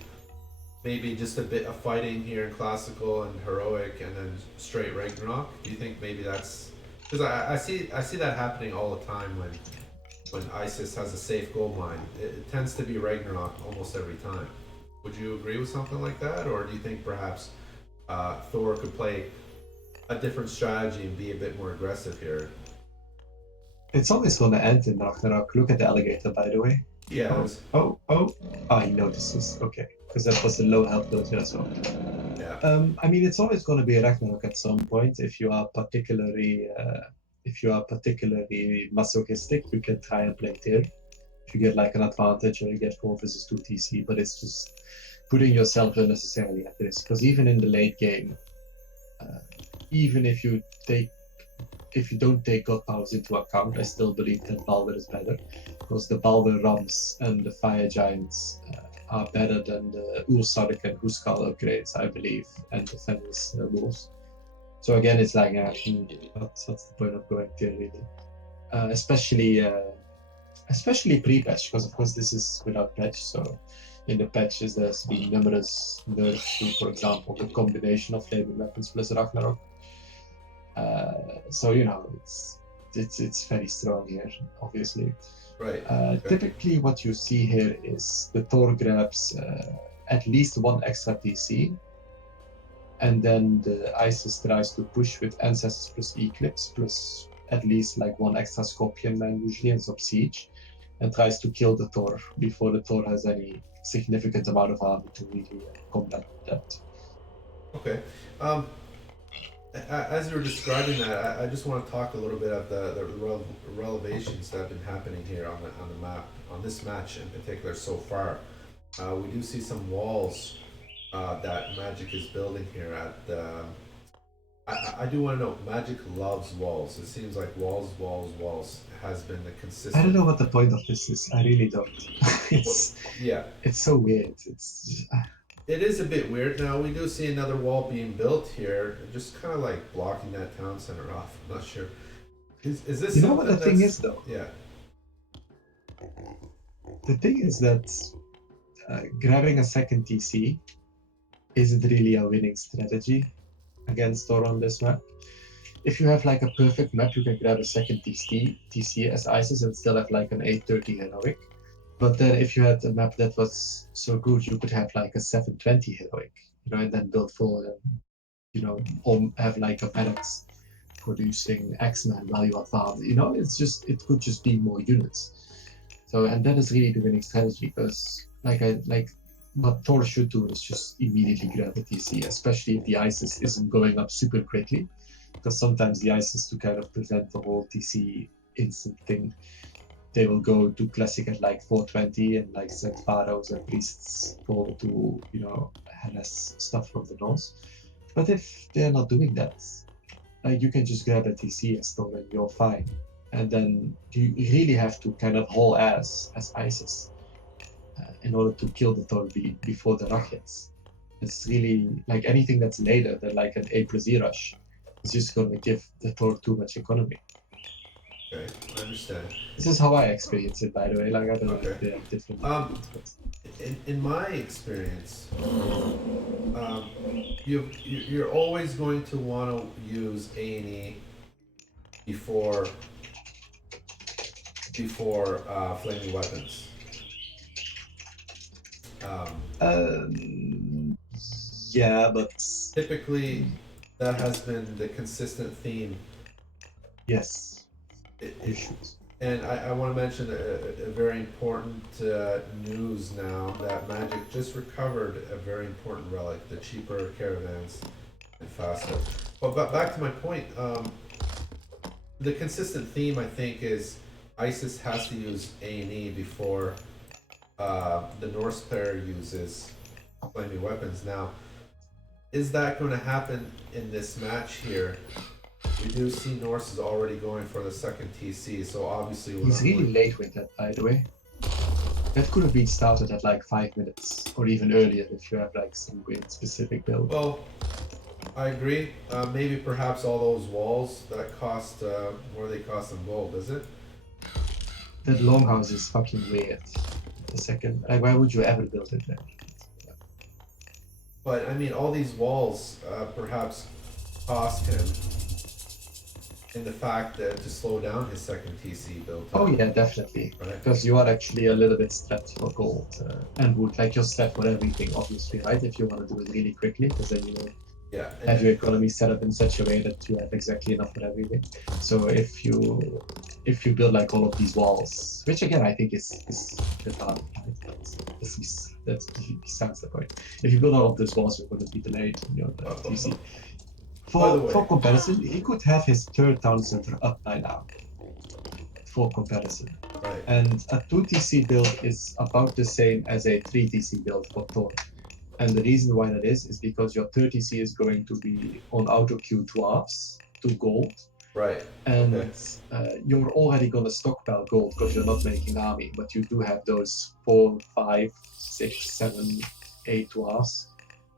maybe just a bit of fighting here in classical and heroic, and then straight Ragnarok. Do you think maybe that's because I see that happening all the time when Isis has a safe gold mine? It tends to be Ragnarok almost every time. Would you agree with something like that, or do you think perhaps Thor could play a different strategy and be a bit more aggressive here? It's always going to end in Ragnarok. Look at the alligator, by the way. Yeah. Oh! He notices. Okay, because that was a low health villager as well. Yeah. I mean, it's always going to be a Ragnarok at some point. If you are particularly masochistic, you can try and play Tyr. If you get like an advantage or you get 4 versus 2 TC, but it's just putting yourself unnecessarily at risk. Because even in the late game, even if you don't take God powers into account, I still believe that Balder is better, because the Balder Rams and the Fire Giants are better than the Ursark and Huskal upgrades, I believe, and the Fenris Wolves. So again, it's like, what's the point of going there, really? Especially pre-patch, because of course this is without patch, so in the patches there's been numerous nerfs to, for example, the combination of flaming weapons plus Ragnarok. So it's very strong here, obviously. Right. Typically, what you see here is the Thor grabs at least 1 extra TC, and then the Isis tries to push with Ancestors plus Eclipse plus at least like 1 extra Scorpion Man usually and some Siege, and tries to kill the Thor before the Thor has any significant amount of army to really combat that. Okay. As you were describing that, I just want to talk a little bit of the relevations that have been happening here on the map, on this match in particular so far. We do see some walls that Magic is building here at. I do want to know, Magic loves walls. It seems like walls has been the consistent. I don't know what the point of this is. I really don't. Yeah. It's so weird. It is a bit weird. Now we do see another wall being built here, just kind of like blocking that town center off. I'm not sure. Is this? You know what the thing is, though? Yeah. The thing is that grabbing a second TC isn't really a winning strategy against Thor on this map. If you have like a perfect map, you can grab a second TC as Isis and still have like an 830 heroic. But then if you had a map that was so good, you could have like a 720 heroic, and then build full, or have like a barracks producing X-Men while you advance. It could just be more units. So, and that is really the winning strategy, because like what Thor should do is just immediately grab a TC, especially if the ISIS isn't going up super quickly, because sometimes the ISIS, to kind of prevent the whole TC instant thing, they will go to classic at like 420 and like send pharaohs and priests go to, you know, harass stuff from the north. But if they're not doing that, you can just grab a TC as Thor and you're fine. And then you really have to kind of haul ass as ISIS in order to kill the Thor before the rush hits. It's really like anything that's later than like an A plus Z rush is just going to give the Thor too much economy. Okay, I understand. This is how I experience it, by the way. Like I don't know if they have different. In my experience, you're always going to want to use A&E before flaming weapons. Yeah, but typically that has been the consistent theme. Yes, you should. And I want to mention a very important news now that Magic just recovered a very important relic, the cheaper caravans and faster. But back to my point, the consistent theme I think is ISIS has to use A&E before the Norse player uses flaming weapons. Now, is that going to happen in this match here? We do see Norse is already going for the second TC, so obviously we're he's really late with that, by the way. That could have been started at like 5 minutes or even earlier if you have like some weird specific build. Well, I agree. Maybe perhaps all those walls that cost more they cost in gold, is it? That longhouse is fucking weird. The second, like, why would you ever build it there? But I mean, all these walls perhaps cost him in the fact that to slow down his second TC build time. Oh yeah, definitely. Right. Because you are actually a little bit strapped for gold and wood. Like you're strapped for everything, obviously, right? If you want to do it really quickly, because then you will have your economy set up in such a way that you have exactly enough for everything. So if you build like all of these walls, which again I think is retarded, that's besides the point. If you build all of those walls, you're going to be delayed in your TC. For comparison, he could have his third town center up by now. For comparison. Right. And a 2TC build is about the same as a 3TC build for Thor. And the reason why that is because your 30C is going to be on auto queue dwarfs to gold. Right. And you're already going to stockpile gold because you're not making army, but you do have those 4, 5, 6, 7, 8 dwarfs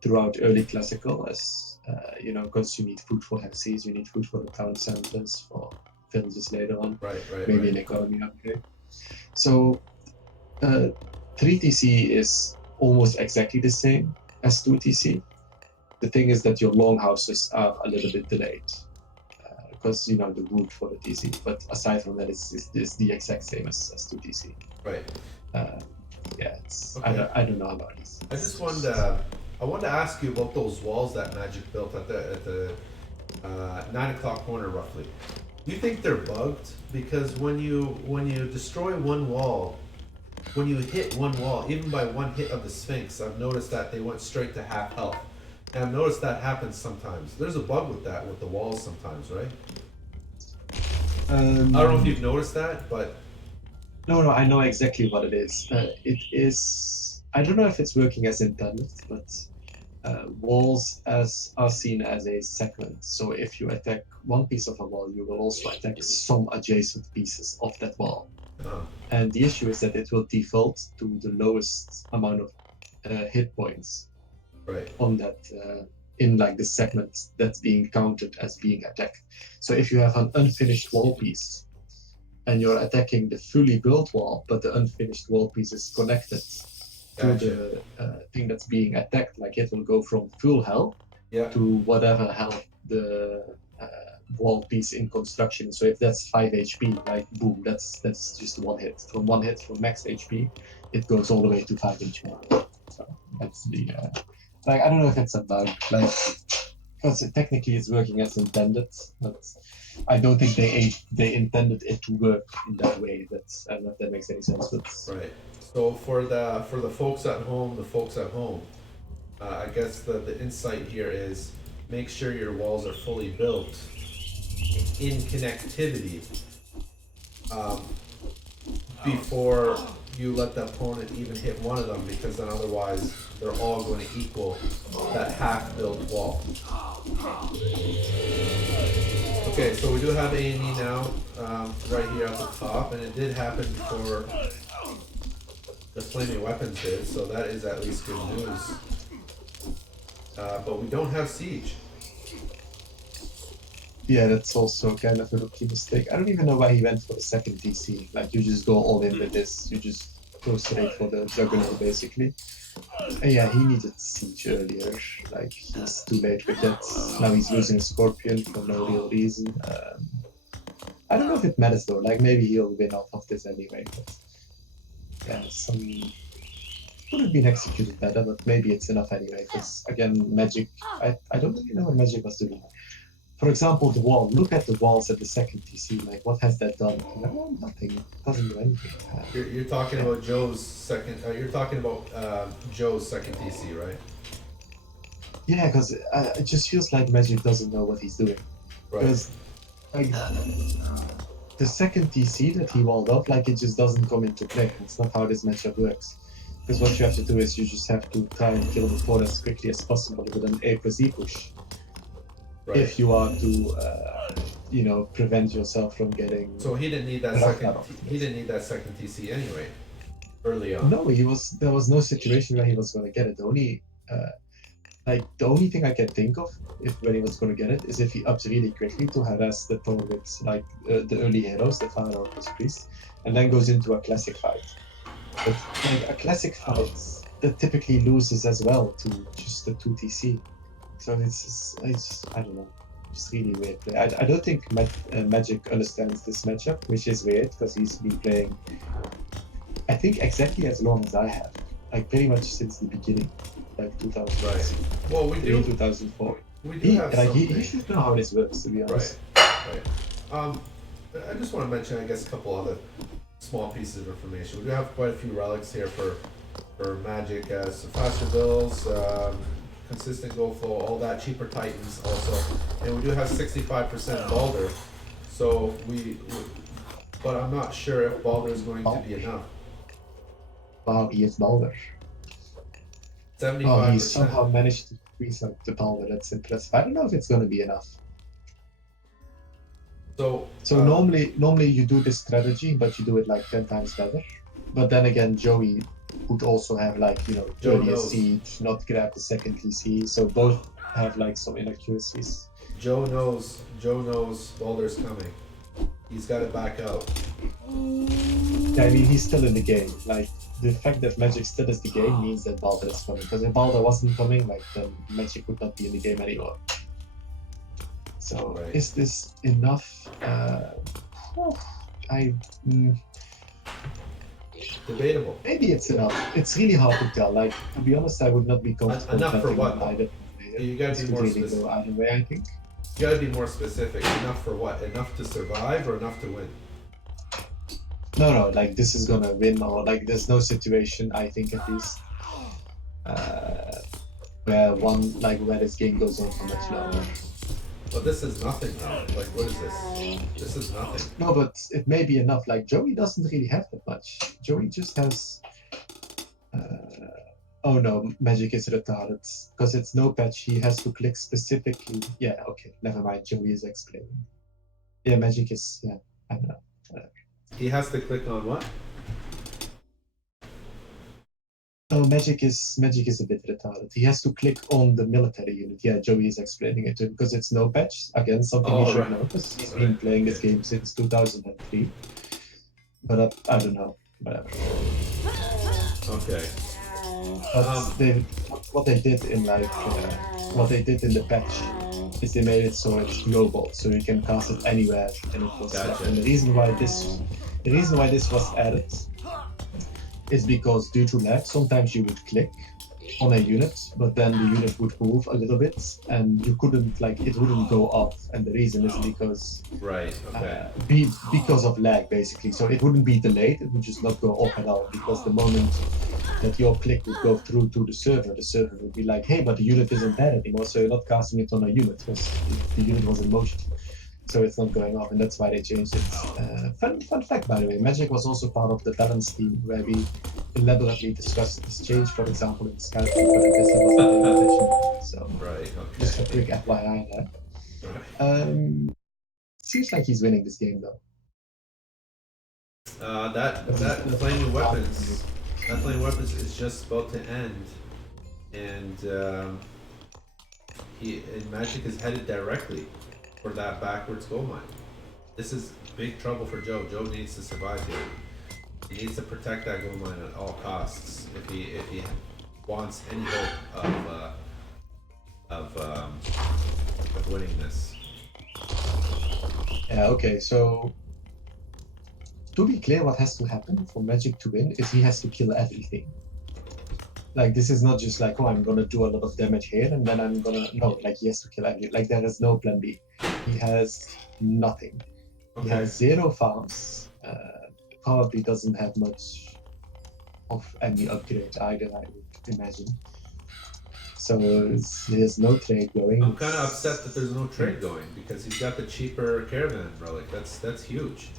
throughout early classical as you know, because you need food for MCs, you need food for the town centers, for villages later on, maybe an economy upgrade. So 3TC is almost exactly the same as 2TC. The thing is that your longhouses are a little bit delayed because you know the wood for the TC. But aside from that, it's the exact same as 2TC. Right. Yeah, it's, okay. I don't know about this. I just wanted to ask you about those walls that Magic built at the 9 o'clock corner roughly. Do you think they're bugged? Because when you destroy one wall, when you hit one wall, even by one hit of the Sphinx, I've noticed that they went straight to half health. And I've noticed that happens sometimes. There's a bug with that, with the walls sometimes, right? I don't know if you've noticed that, but... No, I know exactly what it is. It is... I don't know if it's working as intended, but walls are seen as a segment. So if you attack one piece of a wall, you will also attack some adjacent pieces of that wall. And the issue is that it will default to the lowest amount of hit points on that in like the segment that's being counted as being attacked. So if you have an unfinished wall piece and you're attacking the fully built wall, but the unfinished wall piece is connected to the thing that's being attacked, like it will go from full health to whatever health the wall piece in construction. So if that's 5 HP, like boom, that's just one hit. From one hit from max HP, it goes all the way to 5 HP. So that's the like I don't know if it's a bug. Like because technically it's working as intended, but I don't think they intended it to work in that way. That's I don't know if that makes any sense, but Right. So for the folks at home, I guess the insight here is make sure your walls are fully built in connectivity before you let the opponent even hit one of them, because then otherwise they're all going to equal that half built wall. Okay, so we do have AME now, right here at the top, and it did happen before the flaming weapons did, so that is at least good news. But we don't have siege. yeah, that's also kind of a rookie mistake. I don't even know why he went for the second DC. Like you just go all in with this. You just go straight for the juggler basically. And yeah, he needed siege earlier. Like he's too late with that. Now he's losing Scorpion for no real reason. I don't know if it matters though. Like maybe he'll win off of this anyway. But yeah, some could have been executed better, but maybe it's enough anyway. Because again, Magic. I don't really know what Magic was doing. For example, the wall. Look at the walls at the second TC. Like, what has that done? No, nothing. It doesn't do anything. You're talking about Joe's second. You're talking about Joe's second DC, right? Yeah, because it just feels like Magic doesn't know what he's doing. Right. Because like the second TC that he walled off, like it just doesn't come into play. It's not how this matchup works. Because what you have to do is you just have to try and kill the 4 as quickly as possible with an A plus E push. Right. If you are to, you know, prevent yourself from getting. So he didn't need that Roughed second. out of He it. didn't need that second TC anyway. Early on. No, he was. There was no situation where he was going to get it. The only, the only thing I can think of if when he was going to get it is if he ups really quickly to harass the targets, like the early heroes, the Pharaoh or the Priest, and then goes into a classic fight. But like a classic fight that typically loses as well to just the 2 TC. So it's I don't know. It's really weird play. I don't think Magic understands this matchup, which is weird because he's been playing, I think, exactly as long as I have, like pretty much since the beginning, like 2000. Right. Well, we 2004. We do have something. He should know how this works, to be honest. Right. I just want to mention, I guess, a couple other small pieces of information. We do have quite a few relics here for Magic, some faster bills, consistent go flow, all that, cheaper Titans also, and we do have 65% Balder. So but I'm not sure if Balder is going to be enough. Wow, he is Balder. 75%. Oh, he somehow managed to squeeze out the Balder. That's impressive. I don't know if it's going to be enough. So normally you do this strategy, but you do it like 10 times better. But then again, Joey would also have like, you know, earlier siege, not grab the second TC. So both have like some inaccuracies. Joe knows Balder's coming. He's got it back out. Yeah, I mean, he's still in the game. Like, the fact that Magic still is the game means that Balder is coming. Because if Balder wasn't coming, like, then Magic would not be in the game anymore. So, Right. Is this enough? Debatable. Maybe it's enough. It's really hard to tell. Like, to be honest, I would not be comfortable. Enough for what? Either. You gotta be more specific. Go either way, I think. You gotta be more specific. Enough for what? Enough to survive or enough to win? No, like this is gonna win, or like there's no situation, I think at least, where this game goes on for much longer. But this is nothing now. Like, what is this? This is nothing. No, but it may be enough. Like Joey doesn't really have that much. Joey just has. Oh no, Magic is retarded because it's no patch. He has to click specifically. Yeah, okay, never mind. Joey is explaining. Yeah, Magic is. Yeah, I don't know. Whatever. He has to click on what? No, Magic is a bit retarded. He has to click on the military unit. Yeah, Joey is explaining it to him because it's no patch. Again, something he should know because he's been playing this game since 2003. But I don't know. Whatever. Okay. But what they did in the patch is they made it so it's global, so you can cast it anywhere, and it was. Gotcha. And the reason why this was added is because due to lag, sometimes you would click on a unit, but then the unit would move a little bit, and you couldn't like it wouldn't go off, and the reason is because Right. Okay. because of lag basically. So it wouldn't be delayed; it would just not go off at all because the moment that your click would go through to the server would be like, hey, but the unit isn't there anymore, so you're not casting it on a unit because the unit was in motion. So it's not going off, and that's why they changed it. Fun fact, by the way, Magic was also part of the balance team where we elaborately discussed this change, for example, in Skype, but I guess he wasn't paying attention. So Right. Okay. just a quick FYI there. Right. Seems like he's winning this game though. That flaming weapons. That flaming weapons is just about to end, and Magic is headed directly for that backwards gold mine. This is big trouble for Joe. Joe needs to survive here. He needs to protect that gold mine at all costs if he wants any hope of winning this. Yeah. Okay. So to be clear, what has to happen for Magic to win is he has to kill everything. Like this is not just like, oh, I'm gonna do a lot of damage here and then I'm gonna like he has to kill everything. Like there is no plan B. He has nothing. Okay. He has 0 farms. Probably doesn't have much of any upgrade either, I would imagine. So there's no trade going. I'm kind of upset that there's no trade going because he's got the cheaper caravan relic. That's huge.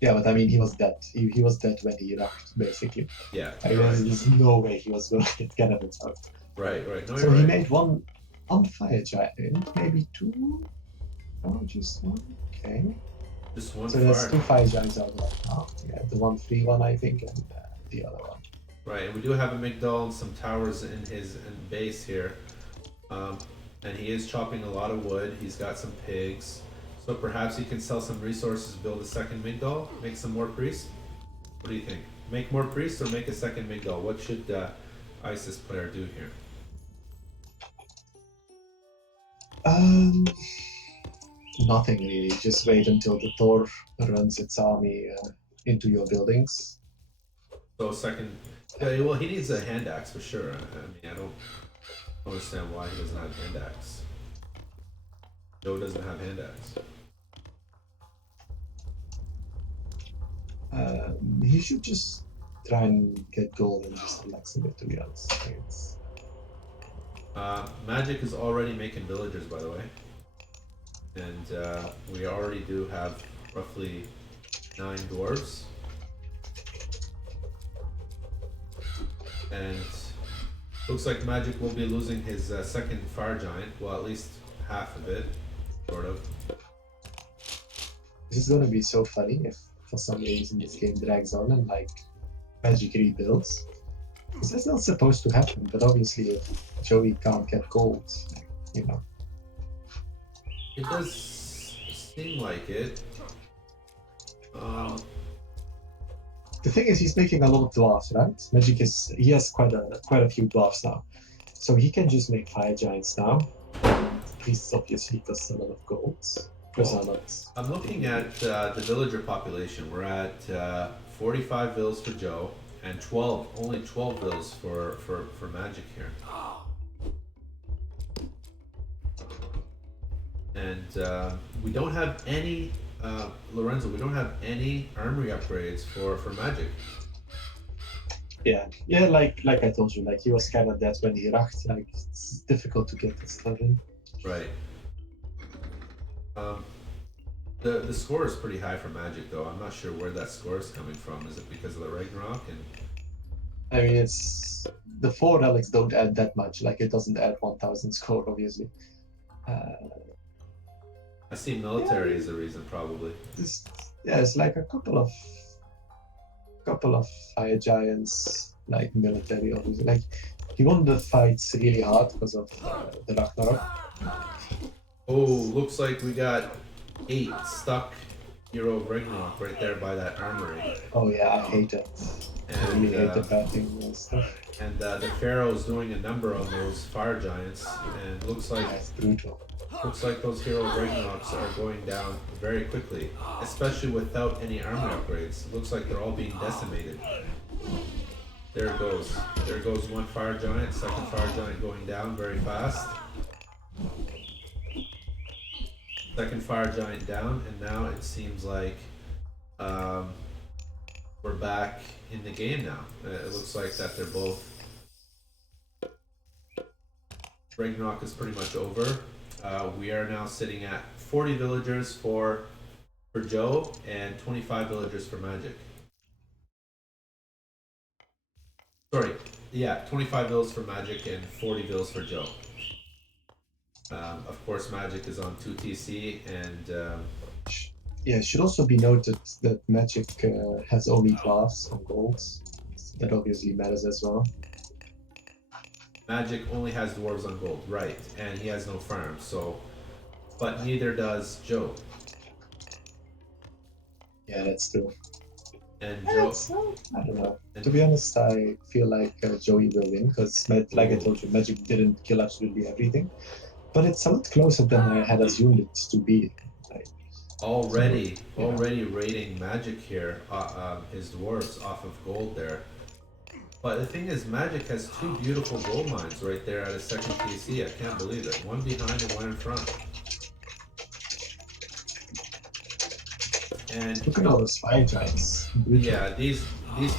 Yeah, but I mean, he was dead. He was dead when he rocked, basically. Yeah. I mean, there's no way he was going to get caravans out. Right. No, So you're he right. made one on fire giant, maybe 2. Oh, just 1. Okay. Just one So there's fire. 2 fire giants out right now. Yeah, the 1-3 one, I think, and the other one. Right, and we do have a Migdal and some towers in his base here. And he is chopping a lot of wood. He's got some pigs. So perhaps he can sell some resources, build a second Migdal, make some more priests. What do you think? Make more priests or make a second Migdal? What should ISIS player do here? Nothing really. Just wait until the Thor runs its army into your buildings. So second, yeah, well he needs a hand axe for sure. I mean I don't understand why he doesn't have hand axe. Joe doesn't have hand axe. He should just try and get gold and just relax a bit, to be honest. Magic is already making villagers, by the way. And we already do have roughly 9 dwarves. And looks like Magic will be losing his second fire giant. Well, at least half of it, sort of. This is gonna be so funny if for some reason this game drags on and like Magic rebuilds. This is not supposed to happen, but obviously if Joey can't get gold, you know. It does seem like it. The thing is, he's making a lot of dwarfs, right? He has quite a few dwarfs now, so he can just make fire giants now. Priests obviously cost a lot of gold. I'm looking at the villager population. We're at 45 vills for Joe and only 12 vills for Magic here. And we don't have any Lorenzo. We don't have any armory upgrades for Magic. Yeah, like I told you, like he was kind of dead when he rocked. Like it's difficult to get this stuff in. Right. The score is pretty high for Magic, though. I'm not sure where that score is coming from. Is it because of the Ragnarok? I mean, it's the 4 relics don't add that much. Like it doesn't add 1,000 score, obviously. I see military is the reason, probably. It's like a couple of fire giants, like military, obviously. Like he won the fights really hard because of the Ragnarok. Oh, looks like we got 8 stuck Hero of Ragnarok right there by that armory. Oh yeah, I hate it. I really hate the batting and stuff. And the Pharaoh's doing a number on those fire giants, and looks like That's brutal. Looks like those Hero of Ragnaroks are going down very quickly, especially without any armor upgrades. It looks like they're all being decimated. There it goes. There goes one fire giant, second fire giant going down very fast. Second fire giant down, and now it seems like um, we're back in the game now. It looks like that they're both. Ragnarok is pretty much over. We are now sitting at 40 villagers for Joe and 25 villagers for Magic. Sorry, yeah, 25 vills for Magic and 40 vills for Joe. Of course, Magic is on 2TC, and Yeah, it should also be noted that Magic has only dwarfs on gold. That obviously matters as well. Magic only has dwarves on gold, right? And he has no farms, so. But neither does Joe. Yeah, that's true. And Joe. I don't know. To be honest, I feel like Joey will win because, like I told you, Magic didn't kill absolutely everything. But it's a lot closer than I had assumed it to be. Like, already so, yeah. rating Magic here, his dwarves off of gold there. But the thing is, Magic has two beautiful gold mines right there at his second PC. I can't believe it. One behind and one in front. And look at all those fire giants. Yeah, these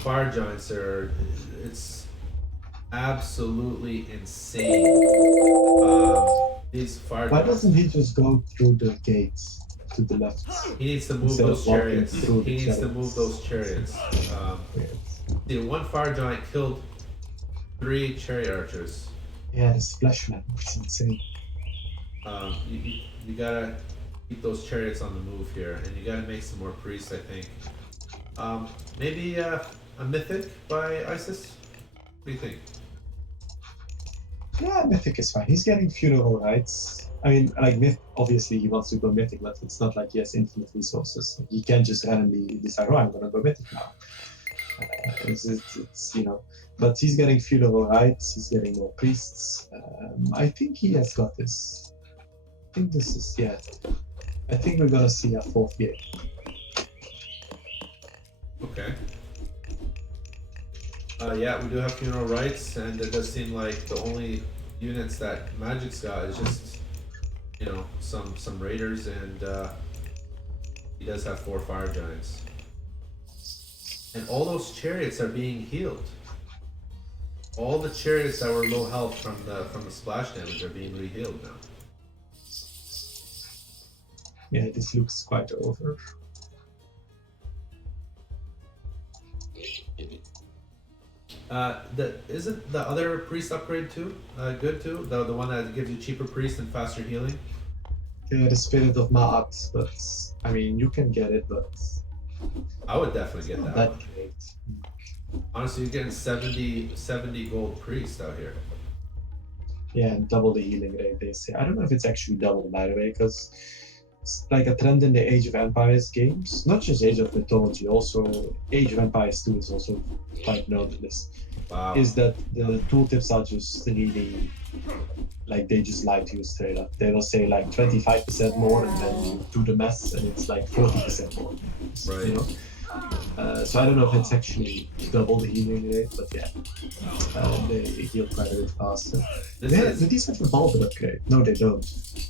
fire giants are. It's absolutely insane. These fire Why giants. doesn't he just go through the gates to the left? He needs to move those chariots. He needs to move those chariots. The one fire giant killed 3 chariot archers. Yeah, the splash man. It's insane. You gotta keep those chariots on the move here, and you gotta make some more priests, I think. Maybe a mythic by Isis? What do you think? Yeah, mythic is fine. He's getting funeral rites. I mean, like myth. Obviously, he wants to go mythic, but it's not like he has infinite resources. He can't just randomly decide, "Oh, I'm gonna go mythic now." It's but he's getting funeral rites. He's getting more priests. I think he has got this. I think this is I think we're gonna see a fourth game. Okay. Yeah, we do have funeral rites, and it does seem like the only units that Magic's got is just, some raiders, and he does have 4 fire giants. And all those chariots are being healed. All the chariots that were low health from the splash damage are being re-healed now. Yeah, this looks quite over. Isn't the other priest upgrade too good too? The one that gives you cheaper priest and faster healing? Yeah, the Spirit of Ma'at, but I mean, you can get it, but I would definitely get that one. Great. Honestly, you're getting 70 gold priest out here. Yeah, and double the healing rate, they say. I don't know if it's actually double, by the way, because it's like a trend in the Age of Empires games. Not just Age of Mythology, also Age of Empires 2 is also quite known for this. Wow. Is that the tooltips are just really, like, they just lie to you straight up. They will say like 25% more, and then you do the math, and it's like 40% more. Right. You know? So I don't know if it's actually double the healing rate, but yeah, they heal quite a bit faster. Do these have a Baldur upgrade? No, they don't.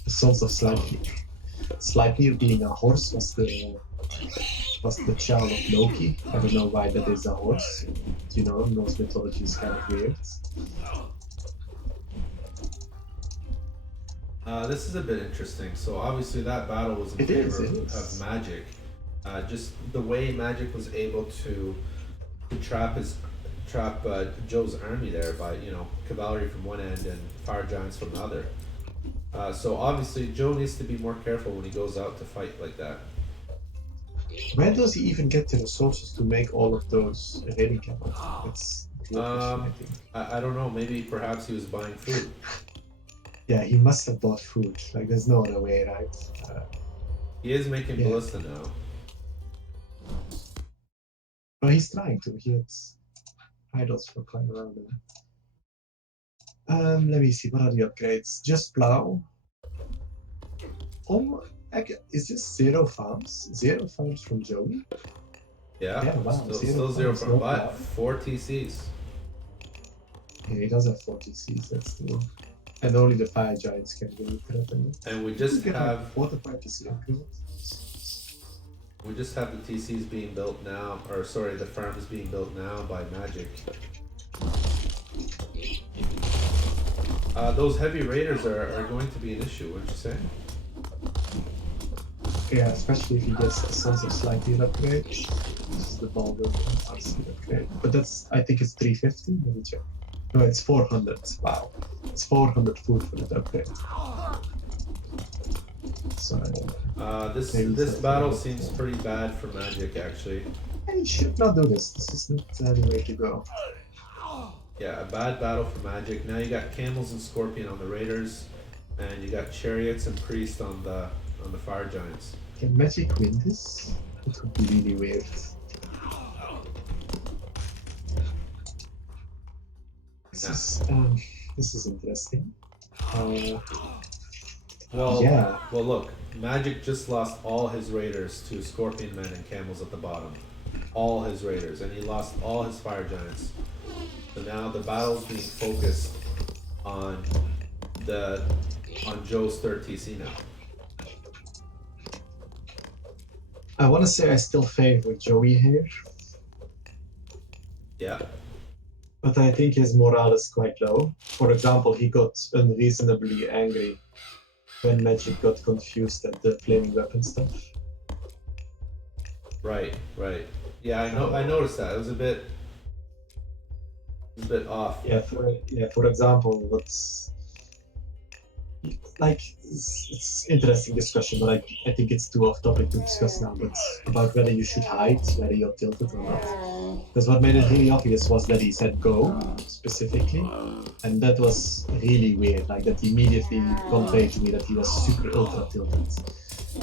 The Sons of Sleipnir. Sleipnir being a horse was the child of Loki. I don't know why that is a horse. Norse mythology is kind of weird. This is a bit interesting. So obviously that battle was in favor of Magic. Just the way Magic was able to trap Joe's army there by cavalry from one end and fire giants from the other. So obviously Joe needs to be more careful when he goes out to fight like that. Where does he even get the resources to make all of those raiding camels? That's the question, I think. I don't know. Maybe perhaps he was buying food. Yeah, he must have bought food. Like, there's no other way, right? He is making ballista now. Well, he's trying to. He has idols for quite around him. Let me see. What are the upgrades? Just plow. Is this 0 farms? 0 farms from Joey? Yeah, wow. Still 0 farms, but 4 TCs. Yeah, he does have 40 Cs, that's true. And only the fire giants can really threaten it. And we just Get have like 4 to 5 TC upgrade. the TCs being built now, or sorry, the farms being built now by Magic. Those heavy raiders are going to be an issue, wouldn't you say? Yeah, especially if he gets a Sons of Slightly upgrade. This is the Baldur upgrade. But that's, I think it's 350. Let me check. No, it's 400. Wow. It's 400 food for that upgrade. So, This battle seems pretty bad for Magic, actually. you should not do this. This is not the way to go. Yeah, a bad battle for Magic. Now you got Camels and Scorpion on the Raiders, and you got Chariots and Priest on the Fire Giants. Can Magic win this? It would be really weird. This is interesting. Well, look, Magic just lost all his Raiders to Scorpion Men and Camels at the bottom. All his Raiders, and he lost all his Fire Giants. So now the battle's being focused on Joe's third TC now. I want to say I still favor Joey here. Yeah. But I think his morale is quite low. For example, he got unreasonably angry when Magic got confused at the flaming weapon stuff. Right. Yeah, I noticed that. It was a bit off. Yeah, for example, what's like it's interesting discussion, but I think it's too off topic to discuss now. But about whether you should hide, whether you're tilted or not. Because what made it really obvious was that he said go specifically, and that was really weird. Like that immediately conveyed to me that he was super ultra tilted.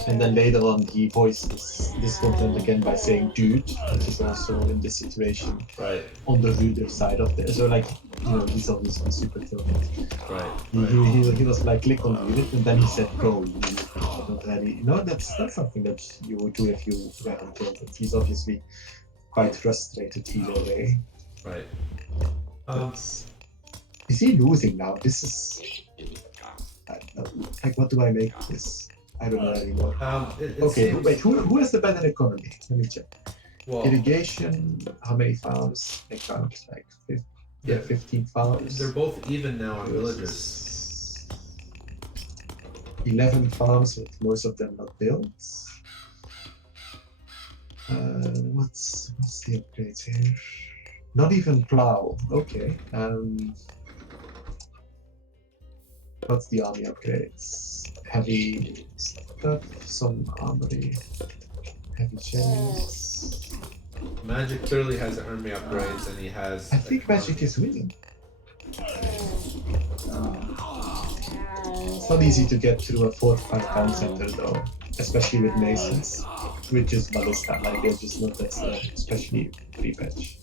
And then later on, he voiced this discontent again by saying "dude," which is also in this situation Right. on the ruder side of the. So like, he's obviously super tilted. Right. He was like click on the unit, and then he said go. Not ready. That's something that you would do if you were untilted. He's obviously quite frustrated either way. Right. Is he losing now? This is like, what do I make of this? I don't know anymore. Okay, seems... wait. Who has the better economy? Let me check. Well, irrigation. How many farms? I count like 15 farms. They're both even now on villagers. 11 farms, with most of them not built. What's the upgrades here? Not even plow. Okay. What's the army upgrades? Heavy stuff, some armory, heavy chains. Magic clearly has army upgrades, and he has. I think Magic is winning. It's not easy to get through a fortified town center though, especially with masons, with just ballista. Like they're just not that strong, especially pre-patch.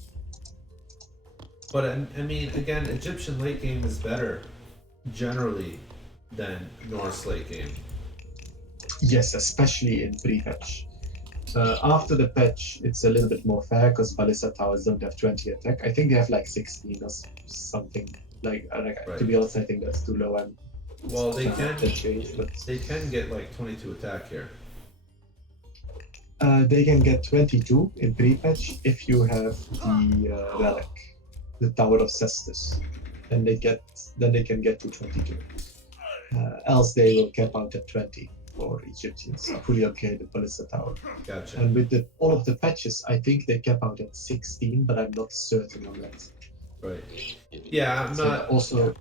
But I mean, again, Egyptian late game is better generally than Norse late game. Yes, especially in pre-patch. After the patch, it's a little bit more fair because ballista towers don't have 20 attack. I think they have like 16 or something. Like right. To be honest, I think that's too low. And well, they can change, but they can get like 22 attack here. They can get 22 in pre-patch if you have the relic, the Tower of Cestus, and they can get to 22. Else they will cap out at 20 for Egyptians, a fully upgraded ballista tower. Gotcha. And with all of the patches, I think they cap out at 16, but I'm not certain on that. Right. Yeah, I'm not. Also.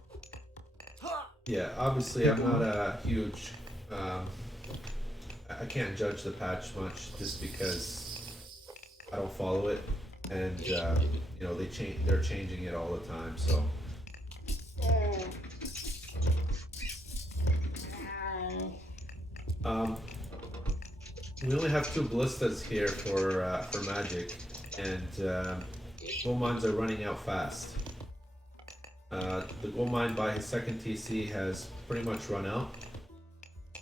Yeah, obviously I'm not a huge. I can't judge the patch much just because I don't follow it, and they're changing it all the time. So. We only have 2 ballistas here for Magic, and gold mines are running out fast. The gold mine by his second TC has pretty much run out,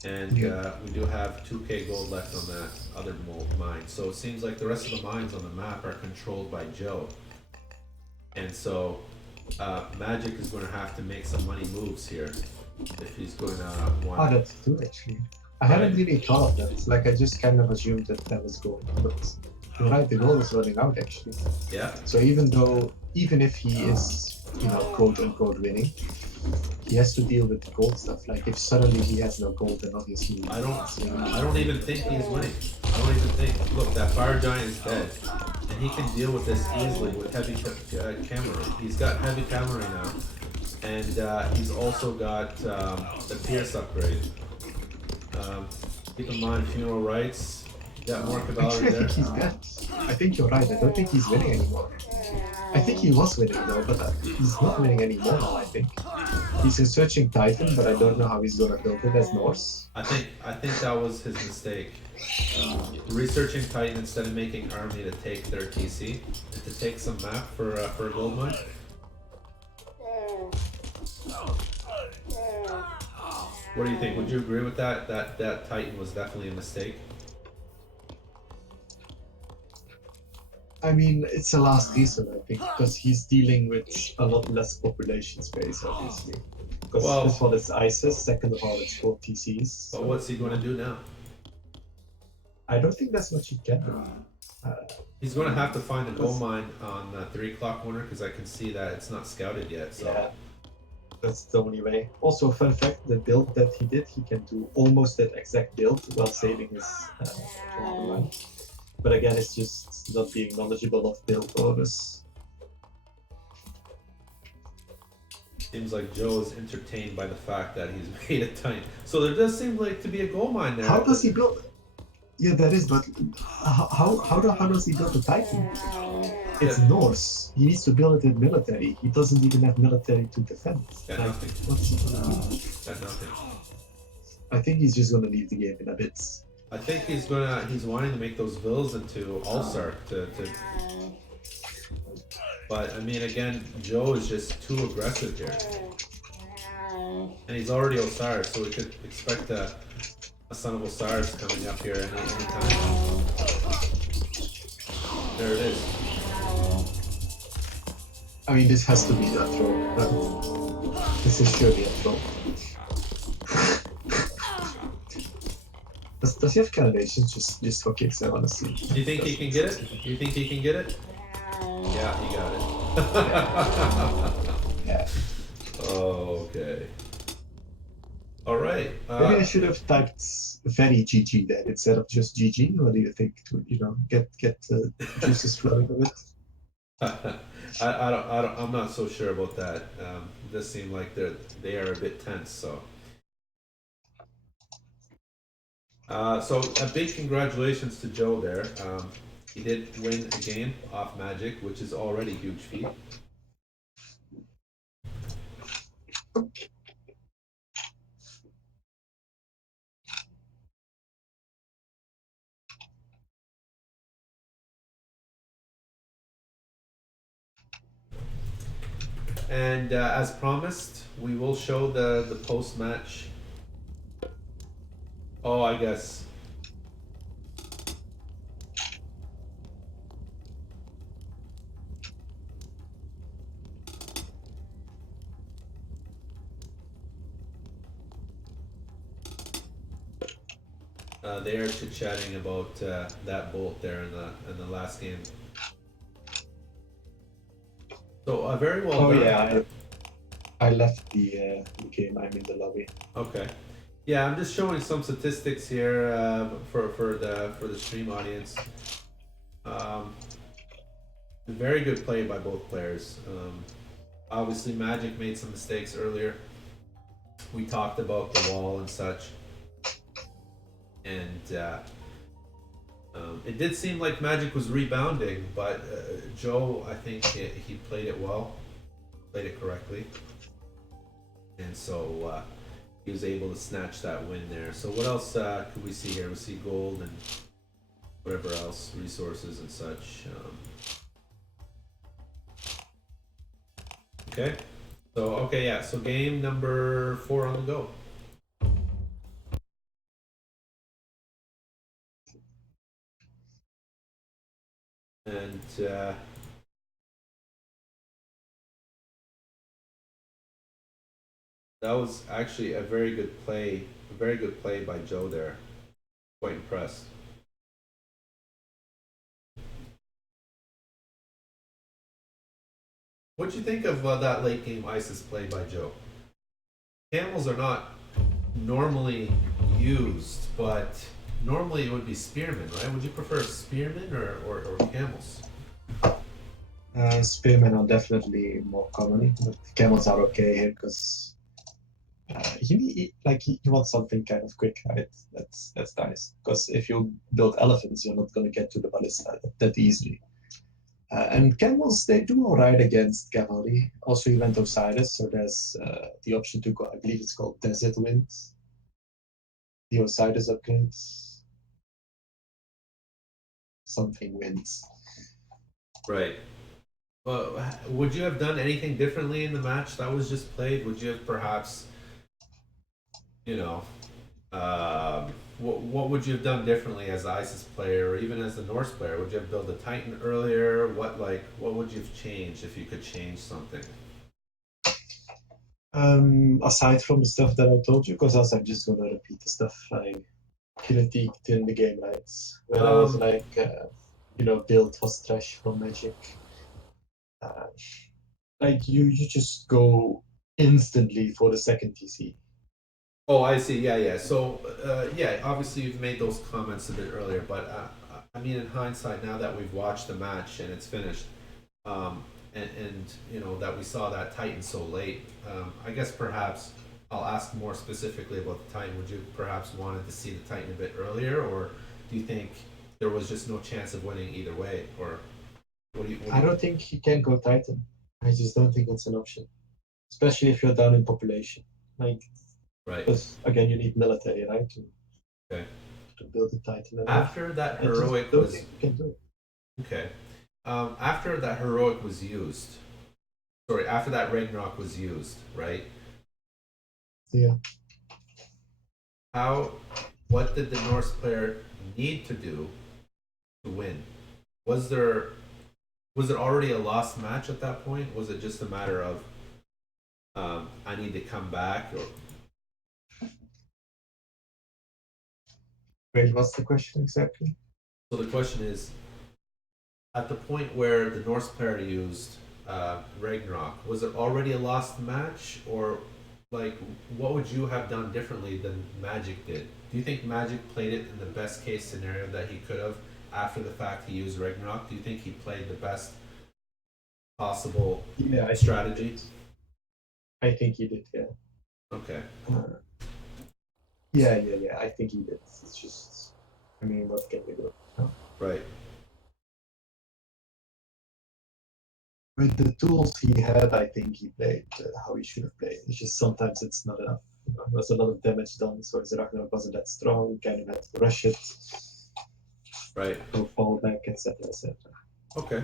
and we do have 2k gold left on that other mine. So it seems like the rest of the mines on the map are controlled by Joe, and so Magic is going to have to make some money moves here if he's going to Oh, want. that's true, actually. I hadn't really thought of that. Like, I just kind of assumed that that was gold. But you're right, the gold is running out, actually. Yeah. So even if he is, quote unquote winning, he has to deal with the gold stuff. Like, if suddenly he has no gold, then obviously I don't. it's really I don't even think he's winning. I don't even think. Look, that fire giant is dead, and he can deal with this easily with heavy cavalry. He's got heavy cavalry now, and he's also got the Pierce upgrade. Um, keep in mind funeral rites. You got more cavalry Actually, I there. think he's dead. I think you're right. I don't think he's winning anymore. I think he was winning though, but he's not winning anymore now, I think. He's a searching Titan, but I don't know how he's gonna build it as Norse. I think that was his mistake. Researching Titan instead of making army to take their TC, to take some map for a gold mine. What do you think? Would you agree with that? That Titan was definitely a mistake. I mean, it's a last season, I think, because he's dealing with a lot less population space, obviously. Because Well, first of all, it's ISIS, second of all, it's 4 TCs. but So what's he going to do now? I don't think that's what you can do. He's going to have to find a gold mine on 3 o'clock corner because I can see that it's not scouted yet. So. Yeah, that's the only way. Also, fun fact, the build that he did, he can do almost that exact build while saving his line. But again, it's just not being knowledgeable of build orders. Seems like Joe is entertained by the fact that he's made a Titan. So there does seem like to be a gold mine there. How does he build? Yeah, that is, but how does he build a Titan? It's Norse. He needs to build it with military. He doesn't even have military to defend. Got Like, nothing. what's he gonna do? Got nothing. I think he's just gonna leave the game in a bit. I think he's wanting to make those vills into Ulsar to. But I mean, again, Joe is just too aggressive here, and he's already Osiris, so we could expect a son of Osiris coming up here any time. There it is. I mean, this has to be a throw. This is surely a throw. Does he have calibrations just for kicks? I want to see. Do you think he can get it? Do you think he can get it? Yeah, he got it. Yeah. Okay. All right. Maybe I should have typed very GG then instead of just GG. What do you think? To get the juices flowing a bit. I'm not so sure about that. It does seem like they are a bit tense. So a big congratulations to Joe there. He did win a game off Magic, which is already a huge feat. And as promised, we will show the post match. Oh, I guess. They are chit chatting about that bolt there in the last game. So very well done. Oh yeah, I left the game. I'm in the lobby. Okay. Yeah, I'm just showing some statistics here for the stream audience. Very good play by both players. Obviously, Magic made some mistakes earlier. We talked about the wall and such, and it did seem like Magic was rebounding, but Joe, I think he played it well, played it correctly, and so he was able to snatch that win there. So what else could we see here? We see gold and whatever else, resources and such. Okay. So okay, yeah. So game number 4 on the go. And That was actually a very good play. A very good play by Joe there. Quite impressed. What'd you think of that late game ISIS play by Joe? Camels are not normally used, but normally it would be spearmen, right? Would you prefer spearmen or camels? Spearmen are definitely more common, but camels are okay here because you want something kind of quick, right? That's nice because if you build elephants, you're not going to get to the ballista that easily. And camels, they do all right against cavalry. Also, you went Osiris, so there's the option to go. I believe it's called Desert Wind. The Osiris upgrades something wins. Right. Well, would you have done anything differently in the match that was just played? Would you have perhaps, you know, what would you have done differently as the ISIS player or even as the Norse player? Would you have built a Titan earlier? What would you have changed if you could change something? Aside from the stuff that I told you, because else I'm just gonna repeat the stuff I critiqued in the game, right? Where I was like, build was trash from Magic. Uh, like you just go instantly for the second TC. Oh, I see. Yeah, yeah. So, yeah, obviously you've made those comments a bit earlier, but I mean, in hindsight, now that we've watched the match and it's finished, and you know that we saw that Titan so late, I guess perhaps I'll ask more specifically about the Titan. Would you perhaps wanted to see the Titan a bit earlier, or do you think there was just no chance of winning either way, or I don't think he can go Titan. I just don't think it's an option, especially if you're down in population. Like, right? because again, you need military, right, Okay. to build a Titan. And After that I just heroic don't was think you can do it. okay. After that heroic was used, sorry, after that Ragnarok was used, right? Yeah. How, what did the Norse player need to do to win? Was there, was it already a lost match at that point? Was it just a matter of, I need to come back? Or Wait, what's the question exactly? so the question is, at the point where the Norse player used Ragnarok, was it already a lost match, or like what would you have done differently than Magic did? Do you think Magic played it in the best case scenario that he could have after the fact he used Ragnarok? Do you think he played the best possible Yeah, I think he strategy? did. I think he did. Yeah. Okay, Yeah. I think he did. It's just, I mean, what can you do? No? right. With the tools he had, I think he played how he should have played. It's just sometimes it's not enough. There's a lot of damage done, so his Ragnarok wasn't that strong. Kind of had to rush it, Right. go fall back, etc., etc. Okay.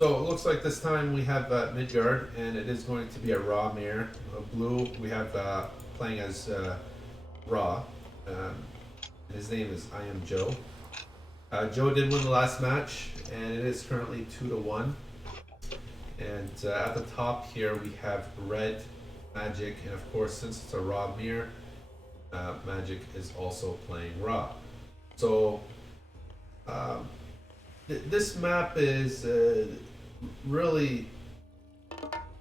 So it looks like this time we have Midgard, and it is going to be a Raw mirror. Blue, we have playing as Raw. Um, his name is IamJoe. Joe did win the last match, and it is currently 2-1. And at the top here we have Red Magic, and of course, since it's a Raw mirror, Magic is also playing Raw. So um, this map is really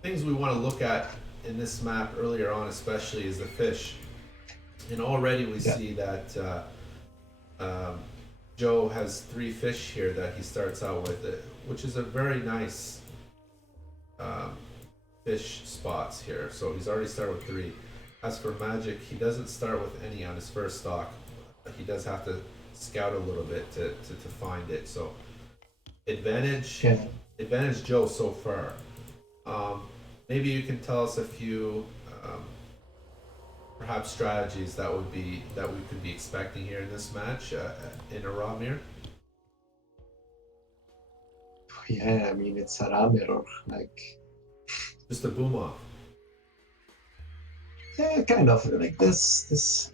things we want to look at in this map earlier on, especially is the fish. And already we Yeah. see that Joe has 3 fish here that he starts out with, which is a very nice um, fish spots here. So he's already started with 3. As for Magic, he doesn't start with any on his first stock. He does have to scout a little bit to find it. So advantage Yeah. advantage Joe so far. Um, Maybe you can tell us a few um, perhaps strategies that we could be expecting here in this match in Aramir. Yeah, I mean, it's a raw mirror. Like, Just a boom off. yeah, kind of. Like, there's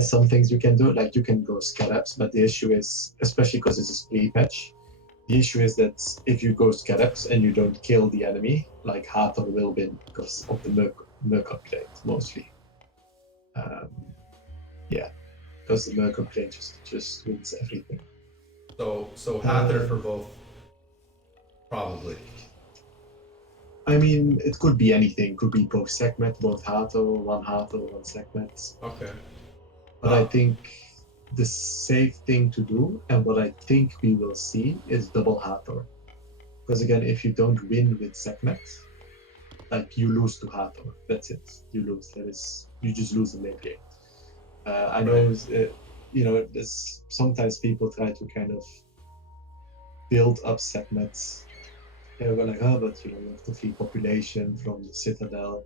some things you can do. Like, you can go scarabs, but the issue is, especially because it's a split patch, The issue is that if you go Scarabs and you don't kill the enemy, like Hathor will win because of the Merc upgrade mostly. Yeah, because the Merc upgrade just wins everything. So Hathor for both, probably. I mean, it could be anything. Could be both Sekhmet, both Hathor, one Sekhmet. Okay. But I think the safe thing to do, and what I think we will see, is double Hathor. Because again, if you don't win with Sekhmet, like you lose to Hathor. That's it. You lose. You just lose the late game. I know, there's sometimes people try to kind of build up Sekhmets. They're like, oh, but you have the free population from the Citadel,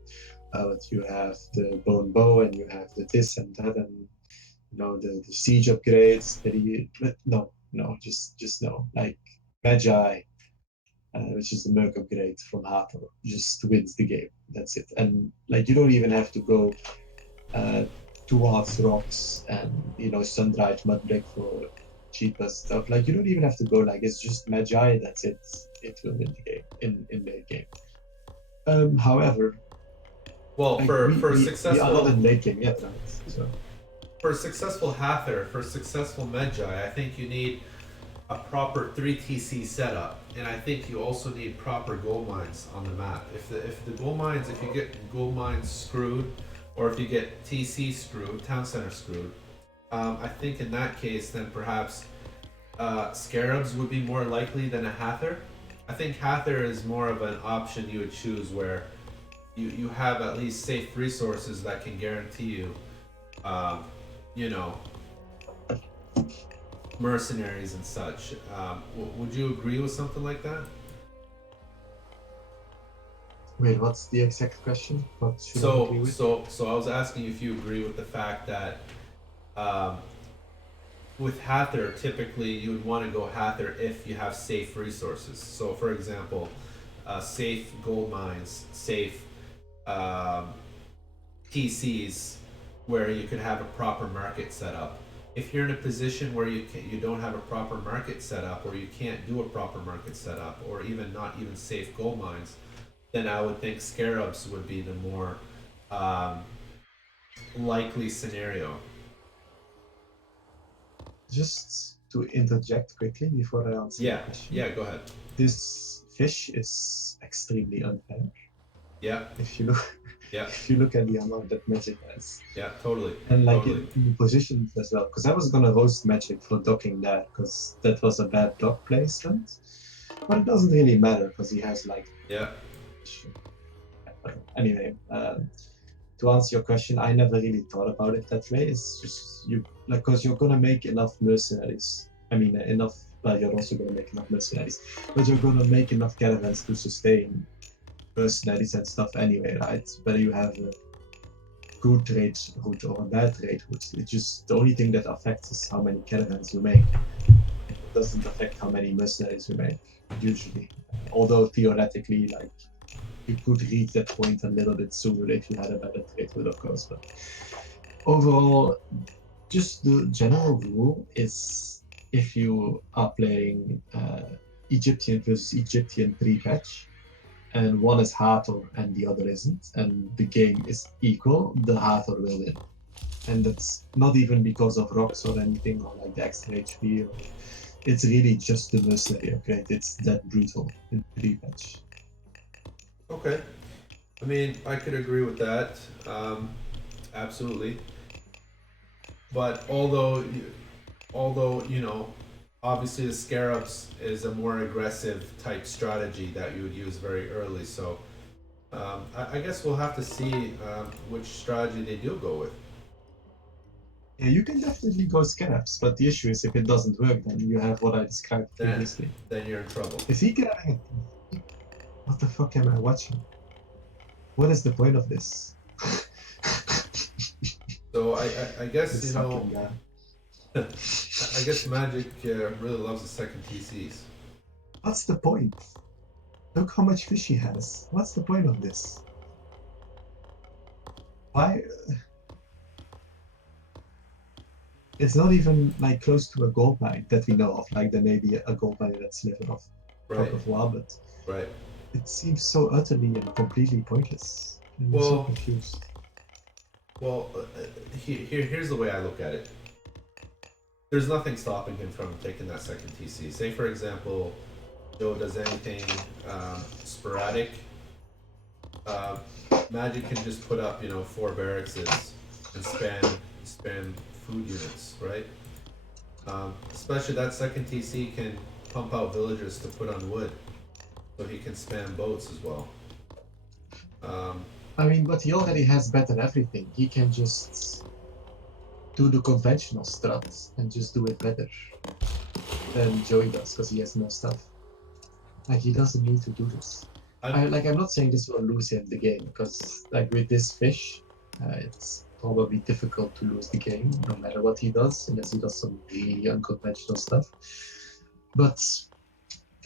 but you have the Bone Bow and you have the this and that, and the siege upgrades. Just no. Like Magi, which is the Merc upgrade from Hathor, just wins the game. That's it. And like you don't even have to go towards rocks and sun-dried mudbrick for cheaper stuff. Like you don't even have to go like it's just Magi. That's it. It will win the game in late game. However, well, like, for we successful are not in late game yet, right? So for successful Hathor, for successful Magi, I think you need a proper 3 TC setup, and I think you also need proper gold mines on the map. If the gold mines, if you get gold mines screwed, or if you get TC screwed, town center screwed, I think in that case, then perhaps Scarabs would be more likely than a Hathor. I think Hathor is more of an option you would choose where you have at least safe resources that can guarantee you, um, you know, mercenaries and such. Would you agree with something like that? wait, what's the exact question? What should I agree with? So I was asking if you agree with the fact that um, with Hathor, typically you would want to go Hathor if you have safe resources. So, for example, safe gold mines, safe TCs, where you could have a proper market set up. If you're in a position where you don't have a proper market set up, or you can't do a proper market setup, or even not even safe gold mines, then I would think Scarabs would be the more um, likely scenario. Just to interject quickly before I answer the Yeah, question. yeah, go ahead. This fish is extremely unfair. Yeah, If you look, yeah, if you look at the amount that Magic has, yeah, totally, and like totally. in the positions as well. Because I was gonna roast Magic for docking that because that was a bad dock placement, but it doesn't really matter because he has like. Yeah, Anyway, to answer your question, I never really thought about it that way. It's just you like because you're gonna make enough mercenaries. I mean, enough. But you're also gonna make enough mercenaries, but you're gonna make enough caravans to sustain mercenaries and stuff anyway, right? Whether you have a good trade route or a bad trade route, it's just the only thing that affects is how many caravans you make. It doesn't affect how many mercenaries you make usually. Although theoretically, like you could reach that point a little bit sooner if you had a better trade route, of course. But overall, just the general rule is if you are playing Egyptian versus Egyptian pre-patch, and one is Hathor and the other isn't, and the game is equal, the Hathor will win. And that's not even because of rocks or anything, or like the extra HP. It's really just the mercenary upgrade. It's that brutal in pre-patch. okay. I mean, I could agree with that. Absolutely. But although obviously the Scarabs is a more aggressive type strategy that you would use very early. So I guess we'll have to see which strategy they do go with. Yeah, you can definitely go Scarabs, but the issue is if it doesn't work, then you have what I described Then previously. then you're in trouble. Is he grabbing it? What the fuck am I watching? What is the point of this? So I guess This fucking guy. I guess Magic really loves the second TCs. What's the point? Look how much fish he has. What's the point of this? Why? it's not even like close to a gold mine that we know of. Like there may be a gold mine that's living off Right. top of WoW, but Right. it seems so utterly and completely pointless. I'm so Well, confused. well, here's the way I look at it. There's nothing stopping him from taking that second TC. Say, for example, Joe does anything sporadic. Uh, Magic can just put up, 4 barracks and spam food units, right? Especially that second TC can pump out villagers to put on wood, so he can spam boats as well. I mean, but he already has better everything. He can just do the conventional struts and just do it better than Joey does because he has more stuff. Like he doesn't need to do this. I'm not saying this will lose him the game because like with this fish, it's probably difficult to lose the game no matter what he does unless he does some really unconventional stuff. But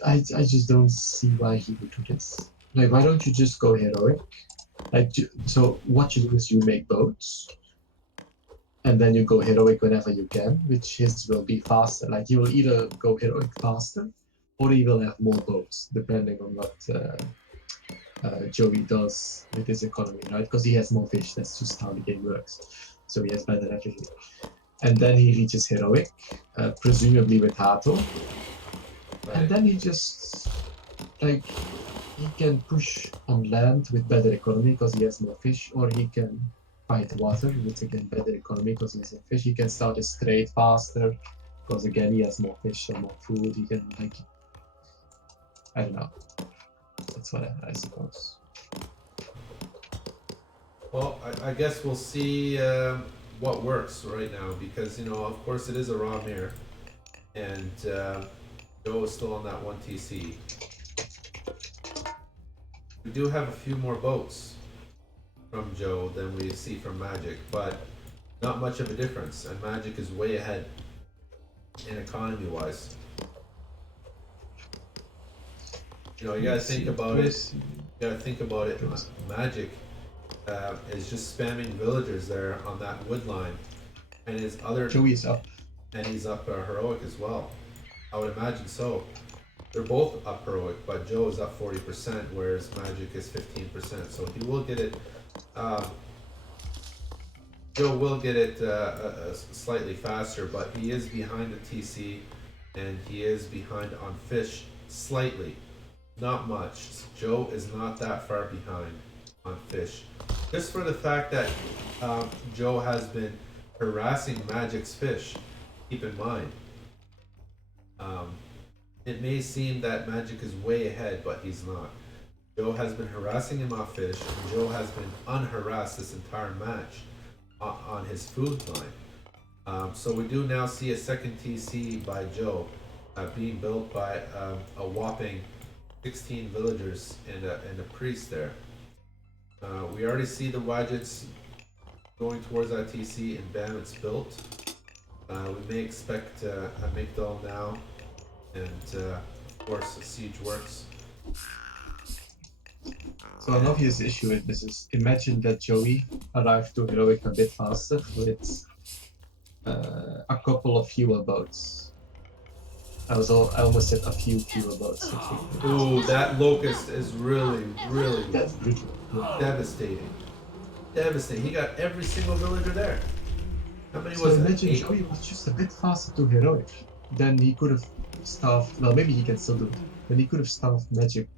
I just don't see why he would do this. Like why don't you just go heroic? Like so what you do is you make boats and then you go heroic whenever you can, which his will be faster. Like you will either go heroic faster or he will have more boats depending on what Joey does with his economy, right? Because he has more fish. That's just how the game works. So he has better everything. And then he reaches heroic, presumably with Hato. Right. And then he just like he can push on land with better economy because he has more fish, or he can fight water with again better economy because he has more fish. He can start his trade faster because again he has more fish and more food. He can like I don't know. That's what I suppose. Well, I guess we'll see what works right now because, of course it is a raw mirror and Joe is still on that 1 TC. We do have a few more boats from Joe than we see from Magic, but not much of a difference, and Magic is way ahead in economy wise. You gotta think about it. You gotta think about it. Magic is just spamming villagers there on that wood line, and his other Joey's up. and he's up heroic as well. I would imagine so. They're both up heroic, but Joe is up 40%, whereas Magic is 15%. So he will get it. Joe will get it slightly faster, but he is behind the TC, and he is behind on fish slightly, not much. Joe is not that far behind on fish, just for the fact that Joe has been harassing Magic's fish. Keep in mind, it may seem that Magic is way ahead, but he's not. Joe has been harassing him off fish, and Joe has been unharassed this entire match on his food line. So we do now see a second TC by Joe being built by a whopping 16 villagers and a priest there. We already see the widgets going towards that TC, and bam, it's built. We may expect a Migdal now, and of course a Siege works. So an obvious issue with this is imagine that Joey arrived to heroic a bit faster with a couple of fewer boats. I almost said a few fewer boats. Ooh, that locust is really, really That's brutal. Yeah. devastating. Devastating. He got every single villager there. How many So was that? imagine 8? Joey was just a bit faster to heroic. Then he could have starved. Well, maybe he can still do it. Then he could have starved Magic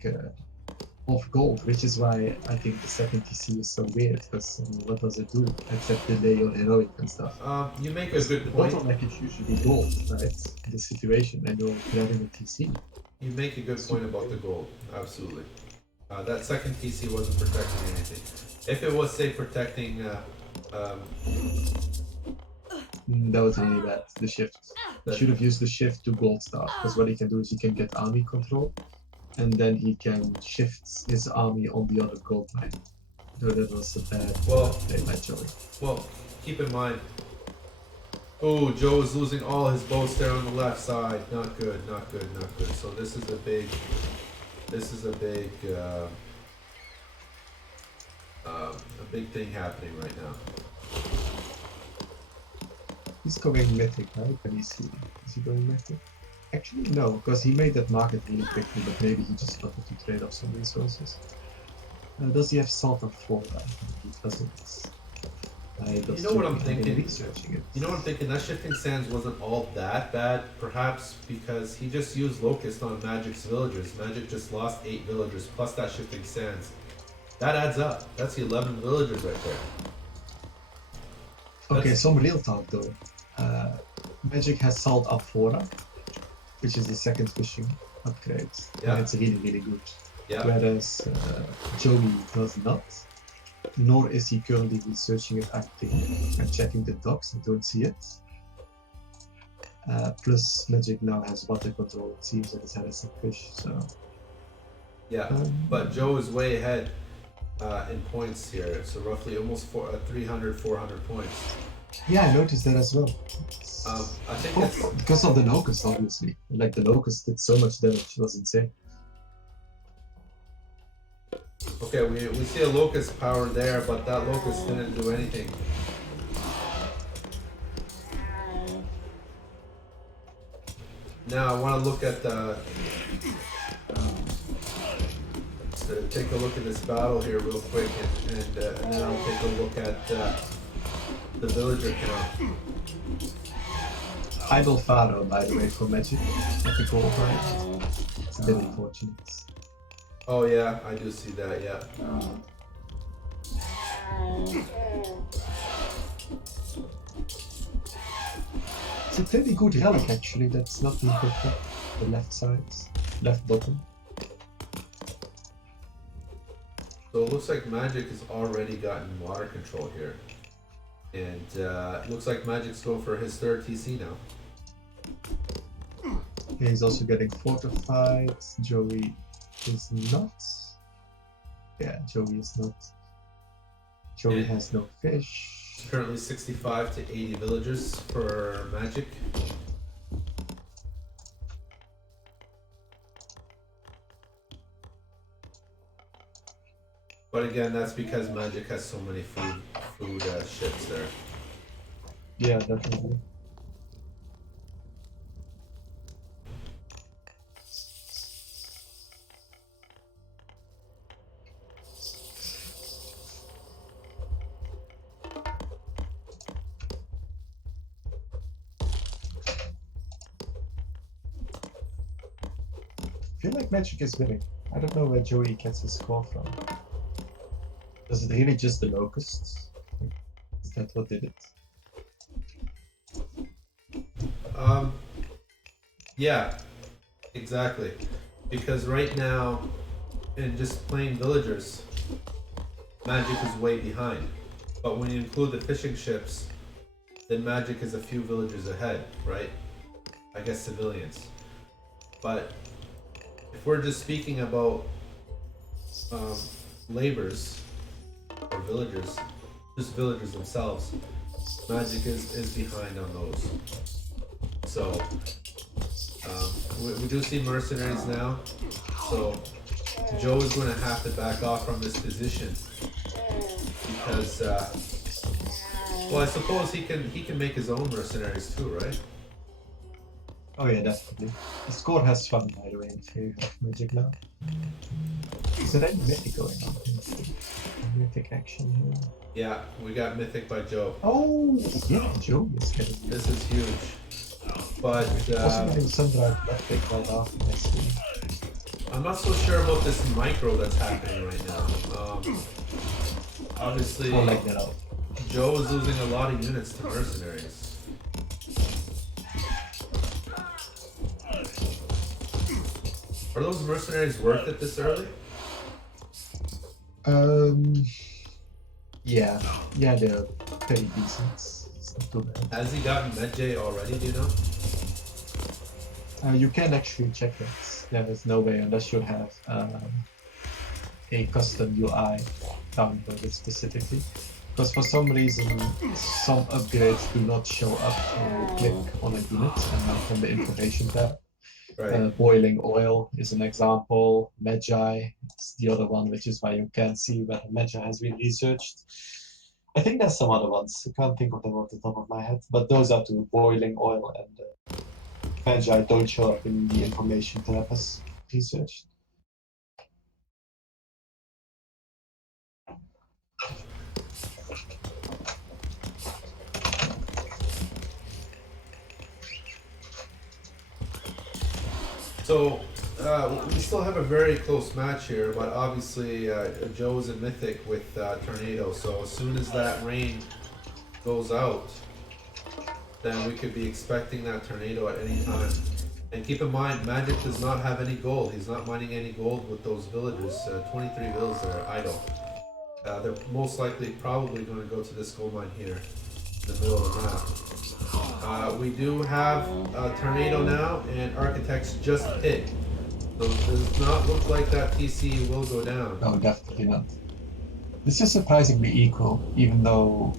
of gold, which is why I think the second TC is so weird. Because what does it do except delay your heroic and stuff? You make a good The point. bottleneck is usually gold, right? In this situation, and you're grabbing a TC. You make a good point about the gold. Absolutely. That second TC wasn't protecting anything. If it was, say, protecting That was really bad. The shift. He should have used the shift to gold staff, because what he can do is he can get army control, and then he can shift his army on the other gold mine. So that was a bad play by Joey. Well, keep in mind. Oh, Joe is losing all his boats there on the left side. Not good. Not good. Not good. So this is a big. A big thing happening right now. He's going mythic, right? Let me see. Is he going mythic? Actually, no, because he made that market really quickly, but maybe he just wanted to trade off some resources. Does he have Salt of Flora? He doesn't. You know what I'm thinking? Researching it. You know what I'm thinking? That Shifting Sands wasn't all that bad, perhaps because he just used Locust on Magic's villagers. Magic just lost 8 villagers plus that Shifting Sands. That adds up. That's 11 villagers right there. Okay, some real talk though. Magic has Salt Amphora, which is the second fishing upgrade, and it's really, really good. Yeah. Whereas Joey does not, nor is he currently researching it, I think. I'm checking the docs, I don't see it. Plus, Magic now has water control, it seems, and it's had some fish, so... Yeah, but Joe is way ahead in points here, so roughly almost 300, 400 points. Yeah, I noticed that as well. I think it's because of the Locust, obviously. Like, the Locust did so much damage, it was insane. Okay, we see a Locust power there, but that Locust didn't do anything. Now I want to look at the... take a look at this battle here real quick, and then I'll take a look at the villager count. Idle Pharaoh, by the way, for Magic at the goal right. It's a bit unfortunate. Oh yeah, I do see that, yeah. It's a pretty good relic actually, that's not being picked up. The left side, left bottom. So it looks like Magic has already gotten water control here. And it looks like Magic's going for his third TC now. Yeah, he's also getting fortified. Joey is not. Yeah, Joey is not. Joey has no fish. Currently 65 to 80 villagers for Magic. But again, that's because Magic has so many food ships there. Yeah, definitely. I feel like Magic is winning. I don't know where Joey gets his score from. Is it really just the Locusts? Is that what did it? Yeah, exactly. Because right now, in just plain villagers, Magic is way behind. But when you include the fishing ships, then Magic is a few villagers ahead, right? I guess civilians. But if we're just speaking about labors or villagers, just villagers themselves, Magic is behind on those. So we do see mercenaries now. So Joe is going to have to back off from this position because, well, I suppose he can make his own mercenaries too, right? Oh yeah, definitely. The score has fun, by the way, in favor of Magic now. Is there any mythic going on? Mythic action here. Yeah, we got mythic by Joe. Oh, yeah, Joe is getting this is huge. But also getting Sun-Drive left right after this. I'm not so sure about this micro that's happening right now. Obviously, Joe is losing a lot of units to mercenaries. Are those mercenaries worth it this early? Yeah, they're pretty decent. It's not too bad. Has he gotten MedJ already, do you know? You can actually check it. There is no way unless you have a custom UI downloaded specifically. Because for some reason, some upgrades do not show up when you click on a unit and not from the information tab. Right. Boiling oil is an example. Magi is the other one, which is why you can't see whether Magi has been researched. I think there's some other ones. I can't think of them off the top of my head, but those are two: boiling oil and magi don't show up in the information tab as researched. So we still have a very close match here, but obviously Joe's in Mythic with Tornado. So as soon as that rain goes out, then we could be expecting that tornado at any time. And keep in mind, Magic does not have any gold. He's not mining any gold with those villagers. 23 villas that are idle. They're most likely probably going to go to this gold mine here in the middle of the map. We do have Tornado now, and Architects just hit. So it does not look like that TC will go down. No, definitely not. This is surprisingly equal, even though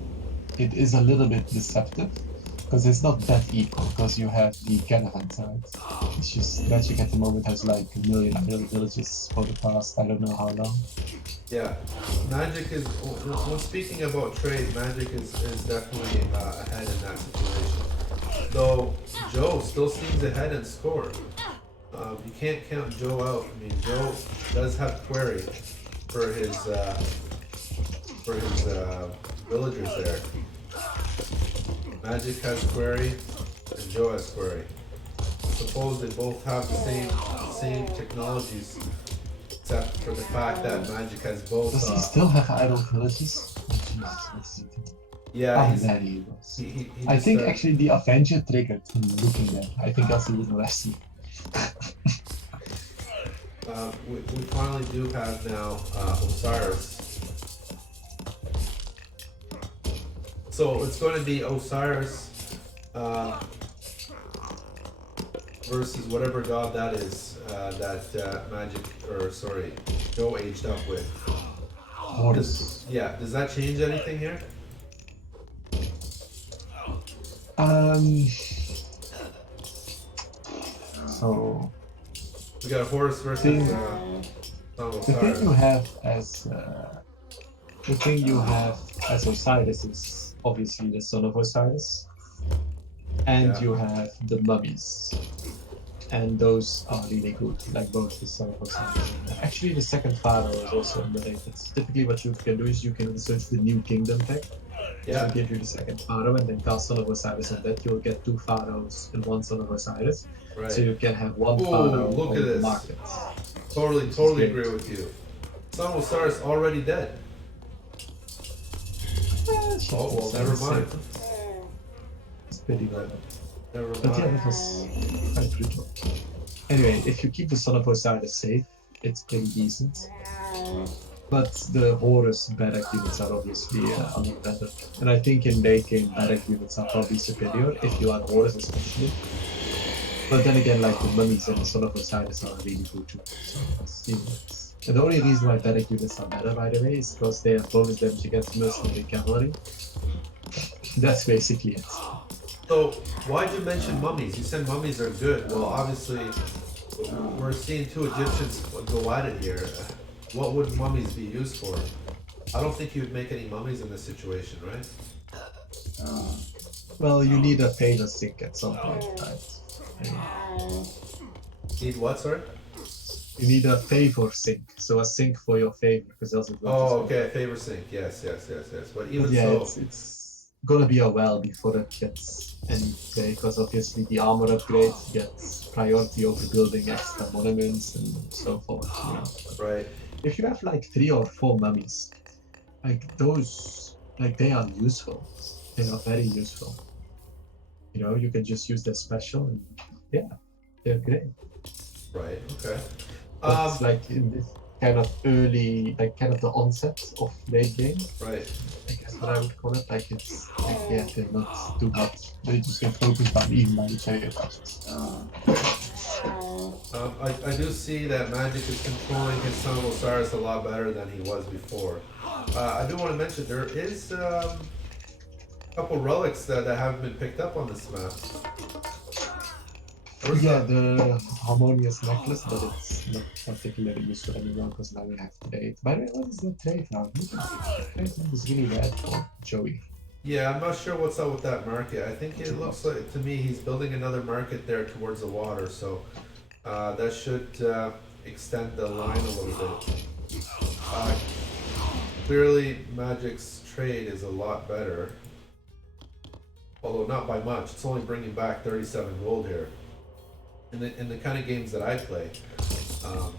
it is a little bit deceptive, because it's not that equal, because you have the caravan side. It's just Magic at the moment has like a million idle villages for the past, I don't know how long. Yeah, Magic is, when speaking about trade, Magic is definitely ahead in that situation. Though Joe still seems ahead in score. You can't count Joe out. I mean, Joe does have query for his villagers there. Magic has query, and Joe has query. I suppose they both have the same technologies, except for the fact that Magic has both. Does he still have idle villages? Oh, Jesus, let's see. Yeah, there he was. he I just, think actually the Avenger triggered him looking there. I think I'll see it in the rest. we finally do have now Osiris. So it's going to be Osiris versus whatever god that is that Magic, or sorry, Joe aged up with. Horus. Does that change anything here? So We got a Horus versus the thing you have as Osiris is obviously the son of Osiris, and Yeah. you have the mummies, and those are really good, like both the son of Osiris. Actually, the second pharaoh is also underrated. Typically, what you can do is you can research the new kingdom pack. Yeah. Will give you the second pharaoh, and then cast Son of Osiris on that. You'll get two pharaohs and one Son of Osiris. Right. So you can have one Ooh, pharaoh look on at the this. market. Totally agree with you. Son of Osiris already dead. Oh well, never mind. It's pretty good. Never But yeah, mind. that was quite brutal. Anyway, if you keep the Son of Osiris safe, it's pretty decent. But the Horus barrack units are obviously a lot better. And I think in late game, barrack units are probably superior, if you are Horus especially. But then again, like the mummies and the Son of Osiris are really good too. So it's, and the only reason why barrack units are better, by the way, is because they have bonus damage against mercenary cavalry. That's basically it. So why'd you mention mummies? You said mummies are good. Well, obviously, we're seeing two Egyptians go at it here. What would mummies be used for? I don't think you would make any mummies in this situation, right? Well, you need a favor sink at some point, right? Need what, sorry? You need a favor sink, so a sink for your favor, because else it won't. Oh, okay, favor sink. Yes. But even yeah, so, it's gonna be a while before it gets any play, because obviously the armor upgrade gets priority over building extra monuments and so forth. You know. right? If you have like 3 or 4 mummies, like those, like they are useful. They are very useful. You know, you can just use their special, and yeah, they're great. Right. Okay. But like in this kind of early, like kind of the onset of late game, Right. I guess what I would call it, like it's like yeah, they're not too much. They just get focused on even by the chariot touches. I do see that Magic is controlling his Son of Osiris a lot better than he was before. I do want to mention there is a couple relics that haven't been picked up on this map. Where's Yeah, that? the harmonious necklace, but it's not particularly useful anymore because now we have trade. By the way, what is the trade now? The trade now is really bad for Joey. Yeah, I'm not sure what's up with that market. I think it Too looks much. like to me he's building another market there towards the water, so that should extend the line a little bit. Clearly, Magic's trade is a lot better, although not by much. It's only bringing back 37 gold here. In the kind of games that I play, um,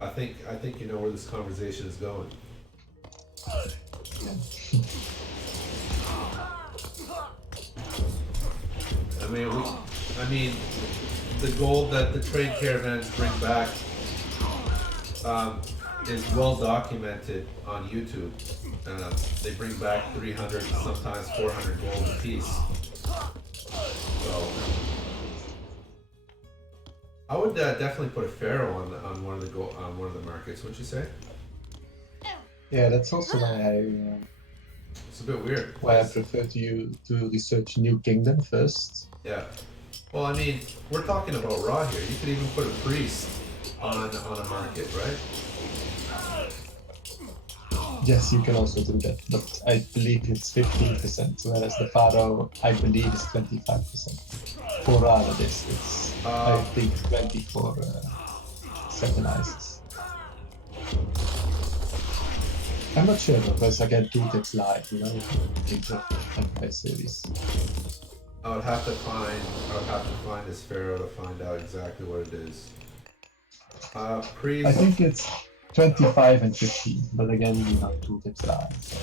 I think you know where this conversation is going. I mean, the gold that the trade caravans bring back is well documented on YouTube. They bring back 300, sometimes 400 gold a piece. So I would definitely put a pharaoh on one of the markets. Wouldn't you say? Yeah, that's also It's a bit weird. why I prefer to research New Kingdom first. Yeah. Well, I mean, we're talking about raw here. You could even put a priest on a market, right? Yes, you can also do that, but I believe it's 15%, whereas the Pharaoh, I believe, is 25%. For Ra, that is, it's, I think, 20 for 7 ices. I'm not sure because I get 2 tips live, you know, in the Empire series. I would have to find this pharaoh to find out exactly what it is. Priest. I think it's 25 and 15, but again, you have 2 tips live. So.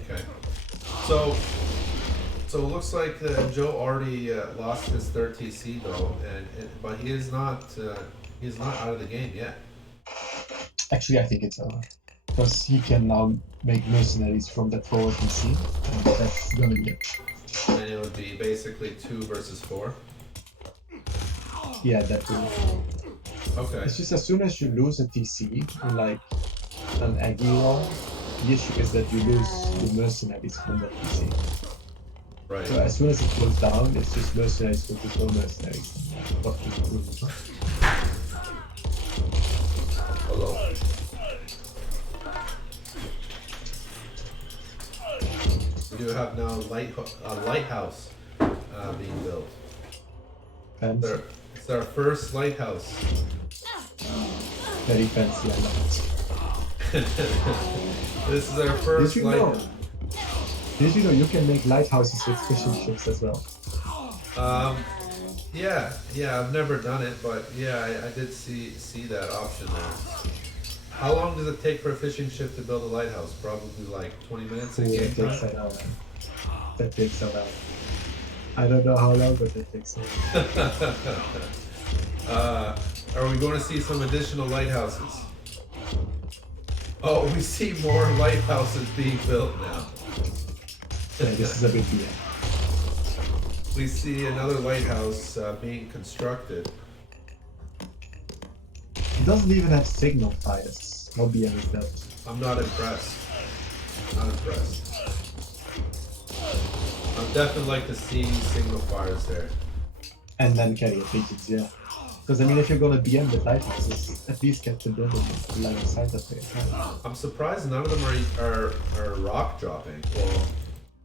Okay. So it looks like Joe already lost his third TC though, but he is not out of the game yet. Actually, I think it's over. Because he can now make mercenaries from that forward TC, and that's gonna be it. And it would be basically 2 versus 4. Yeah, that will. Okay. It's just as soon as you lose a TC, like an Aguirre, the issue is that you lose the mercenaries from that TC. Right. So as soon as it goes down, it's just mercenaries versus no mercenaries. Hello. We do have now a lighthouse being built. And It's our first lighthouse. very fancy, I love it. This is our first Did you know? lighthouse. Did you know you can make lighthouses with fishing ships as well? Yeah, I've never done it, but yeah, I did see that option there. How long does it take for a fishing ship to build a lighthouse? Probably like 20 minutes in game That takes time. an hour. That takes an hour. I don't know how long, but that takes an hour. Are we going to see some additional lighthouses? Oh, we see more lighthouses being built now. Yeah, this is a big deal. We see another lighthouse being constructed. It doesn't even have signal fires. How BM is that? I'm not impressed. Not impressed. I'd definitely like to see signal fires there. And then carrier pigeons, yeah. Because I mean, if you're gonna BM with lighthouses, at least get the building line of sight up there. I'm surprised none of them are rock dropping. Well,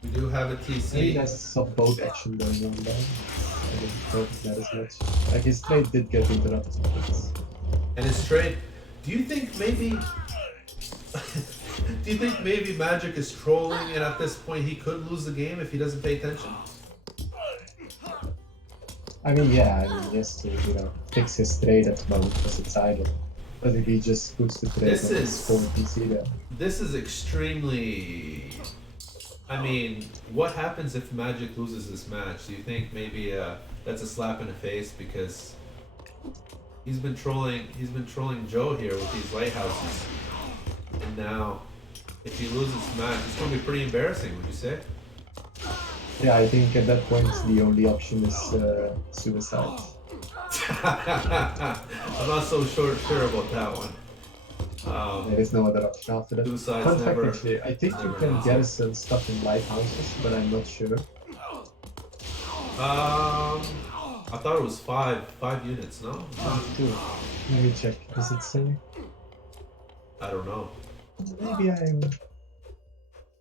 we do have a Maybe TC. there's some boat action going on there. I didn't notice that as much. Like his trade did get interrupted, but... And his trade. Do you think maybe Magic is trolling and at this point he could lose the game if he doesn't pay attention? I mean, yeah, he has to, you know, fix his trade at the moment because it's idle. But if he just puts the trade This on is- his phone PC there. This is extremely. I mean, what happens if Magic loses this match? Do you think maybe that's a slap in the face because he's been trolling Joe here with these lighthouses, and now if he loses this match, it's going to be pretty embarrassing. Would you say? Yeah, I think at that point the only option is suicide. I'm not so sure about that one. There is no other option after that. Suicide's Fun fact never- actually, I think you never can an option. garrison stuff in lighthouses, but I'm not sure. I thought it was five units. No, Two. Let me check. Does it say? I don't know. Maybe I'm.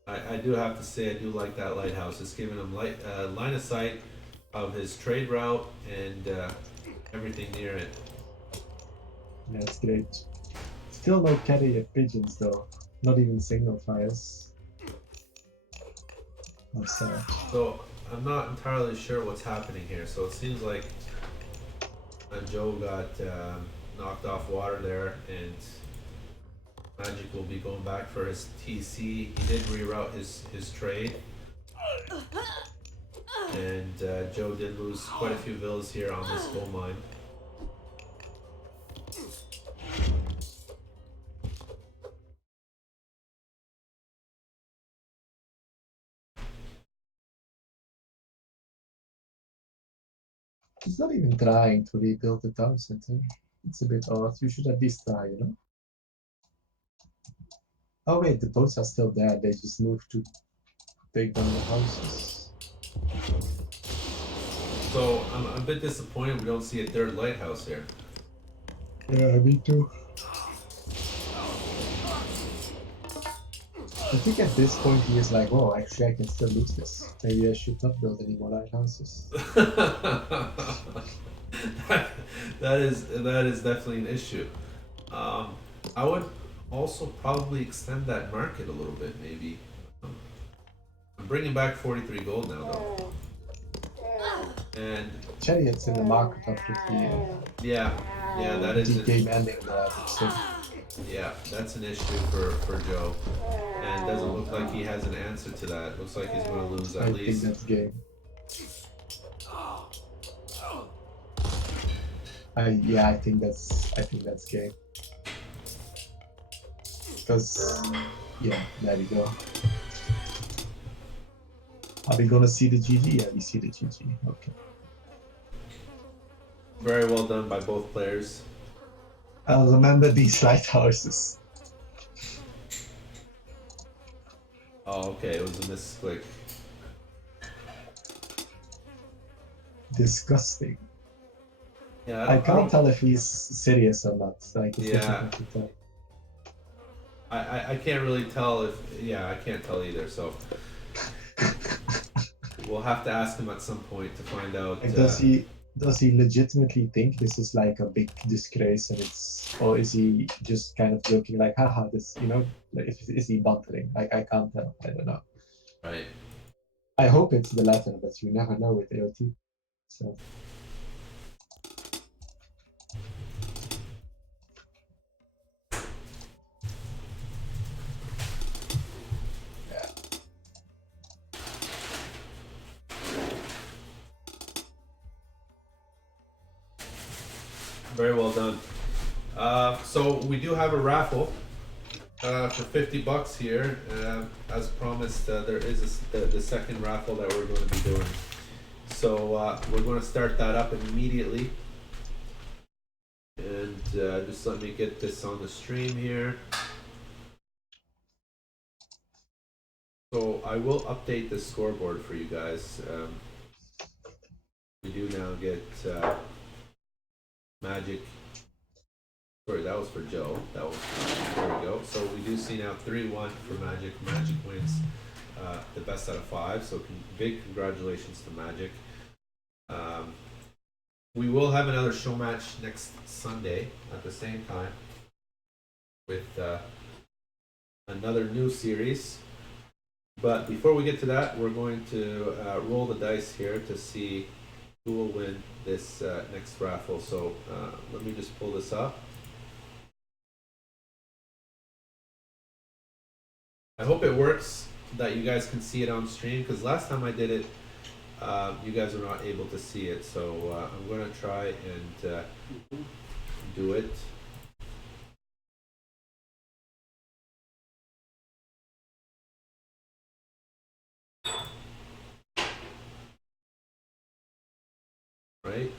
I do have to say I do like that lighthouse. It's giving him line of sight of his trade route and everything near it. Yeah, it's great. Still no carrier pigeons though. Not even signal fires. I'm sad. So I'm not entirely sure what's happening here. So it seems like Joe got knocked off water there, and Magic will be going back for his TC. He did reroute his trade. And Joe did lose quite a few villas here on this gold mine. He's not even trying to rebuild the town center. It's a bit odd. You should at least try, you know? Oh wait, the boats are still there. They just moved to take down the houses. So I'm a bit disappointed we don't see a third lighthouse here. Yeah, me too. I think at this point he is like, oh, actually I can still lose this. Maybe I should not build any more lighthouses. that is definitely an issue. I would also probably extend that market a little bit, maybe. I'm bringing back 43 gold now, though. And Chariots in the market after yeah, that is the game ending there. So yeah, that's an issue for Joe. And doesn't look like he has an answer to that. Looks like he's going to lose at I least. think that's game. I think that's game. Because yeah, there we go. Are we gonna see the GG? Yeah, we see the GG. Okay. Very well done by both players. I'll remember these lighthouses. Oh, okay, it was a misclick. Disgusting. Yeah, I can't tell if he's serious or not. Like, it's Yeah. difficult to tell. I can't really tell if I can't tell either. So we'll have to ask him at some point to find out. Like, does he legitimately think this is like a big disgrace, and or is he just kind of joking like, haha, this, you know, like, is he bantering? Like, I can't tell. I don't know. Right. I hope it's the latter, but you never know with AOT. So. Very well done. So we do have a raffle for $50 here. As promised, there is the second raffle that we're going to be doing. So we're going to start that up immediately. And just let me get this on the stream here. So I will update the scoreboard for you guys. We do now get Magic. Sorry, that was for Joe. That was there we go. So we do see now 3-1 for Magic. Magic wins the best out of 5. So big congratulations to Magic. We will have another show match next Sunday at the same time with another new series. But before we get to that, we're going to roll the dice here to see who will win this next raffle. So let me just pull this up. I hope it works, that you guys can see it on stream, because last time I did it, you guys were not able to see it. So I'm going to try and do it. Right.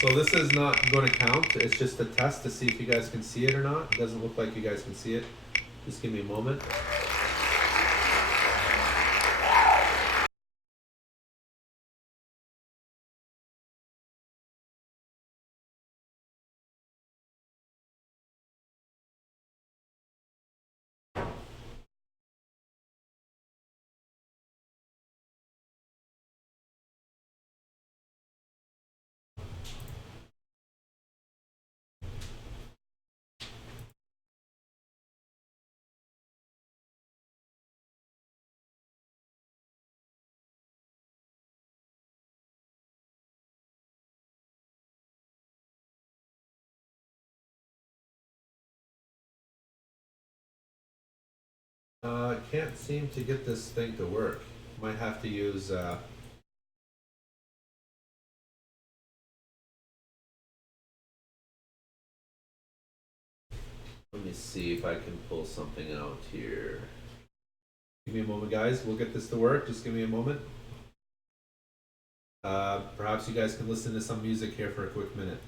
So this is not going to count. It's just a test to see if you guys can see it or not. It doesn't look like you guys can see it. Just give me a moment. I can't seem to get this thing to work. Might have to use. Let me see if I can pull something out here. Give me a moment, guys. We'll get this to work. Just give me a moment. Perhaps you guys can listen to some music here for a quick minute.